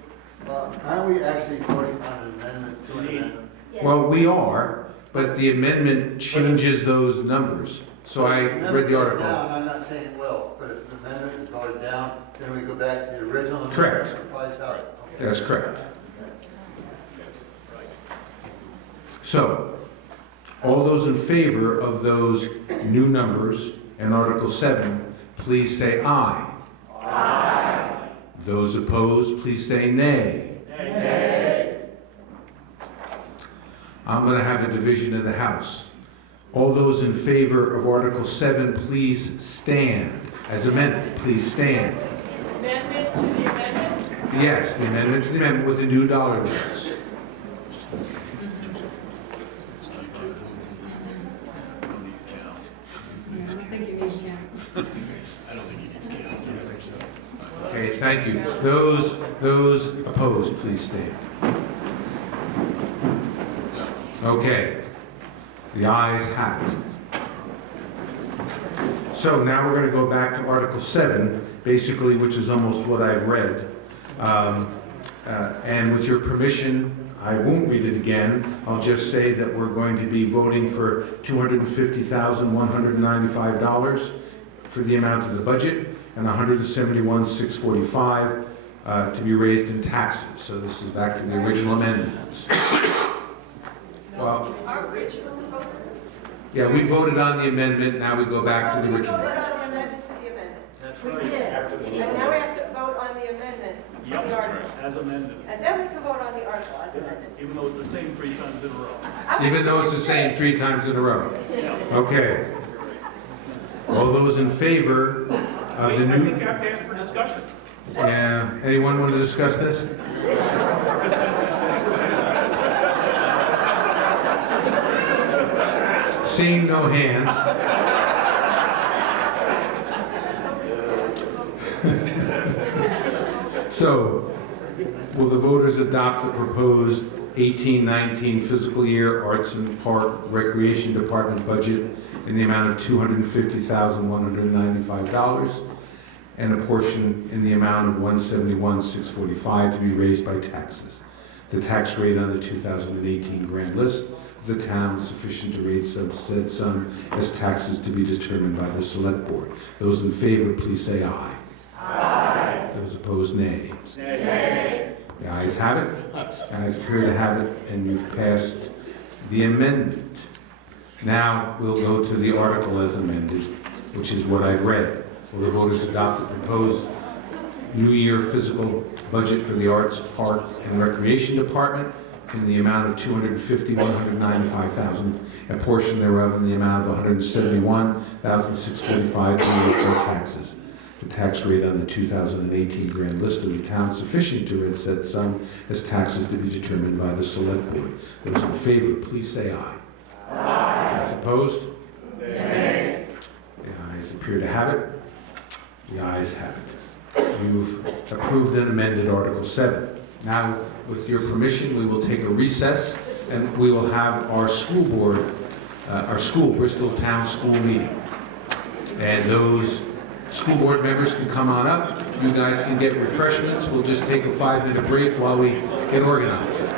aren't we actually voting on an amendment to an amendment? Well, we are, but the amendment changes those numbers. So I read the article. Down, I'm not saying it will, but if the amendment is voted down, then we go back to the original. Correct. Amendment. That's correct. So, all those in favor of those new numbers in Article 7, please say aye. Aye. Those opposed, please say nay. Nay. I'm going to have a division of the House. All those in favor of Article 7, please stand. As amended, please stand. Amendment to the amendment? Yes, the amendment to the amendment with the new dollar amounts. I think you need to. Okay, thank you. Those opposed, please stand. Okay, the ayes have it. So now we're going to go back to Article 7, basically, which is almost what I've read. And with your permission, I won't read it again. I'll just say that we're going to be voting for $250,195 for the amount of the budget, and $171,645 to be raised in taxes. So this is back to the original amendments. Well, Our original proposal? yeah, we voted on the amendment, now we go back to the original. We voted on the amendment to the amendment. That's We right. did. And now we have to vote on the amendment. to Yep, the that's article. right, as amended. And then we can vote on the article as amended. Even though it's the same 3 times in a row. Even though it's the same 3 times in a row. Yeah. Okay. All those in favor of the I think new... you have to ask for discussion. Yeah, anyone want to discuss this? Seeing no hands. So, will the voters adopt the proposed 18-19 fiscal year Arts and Park Recreation Department budget in the amount of $250,195 and a portion in the amount of $171,645 to be raised by taxes? The tax rate on the 2018 grand list of the town sufficient to raise said sum as taxes to be determined by the select board. Those in favor, please say aye. Aye. Those opposed, nay. Nay. The ayes have it. The ayes appear to have it, and you've passed the amendment. Now we'll go to the article as amended, which is what I've read. Will the voters adopt the proposed New Year fiscal budget for the Arts, Parks, and Recreation Department in the amount of $250,195,000, a portion thereof in the amount of $171,645 to be raised by taxes? The tax rate on the 2018 grand list of the town sufficient to raise said sum as taxes to be determined by the select board. Those in favor, please say aye. Aye. Those opposed? Nay. The ayes appear to have it. The ayes have it. You've approved and amended Article 7. Now, with your permission, we will take a recess and we will have our school board, Bristol Town School meeting. And those school board members can come on up. You guys can get refreshments. We'll just take a 5-minute break while we get organized.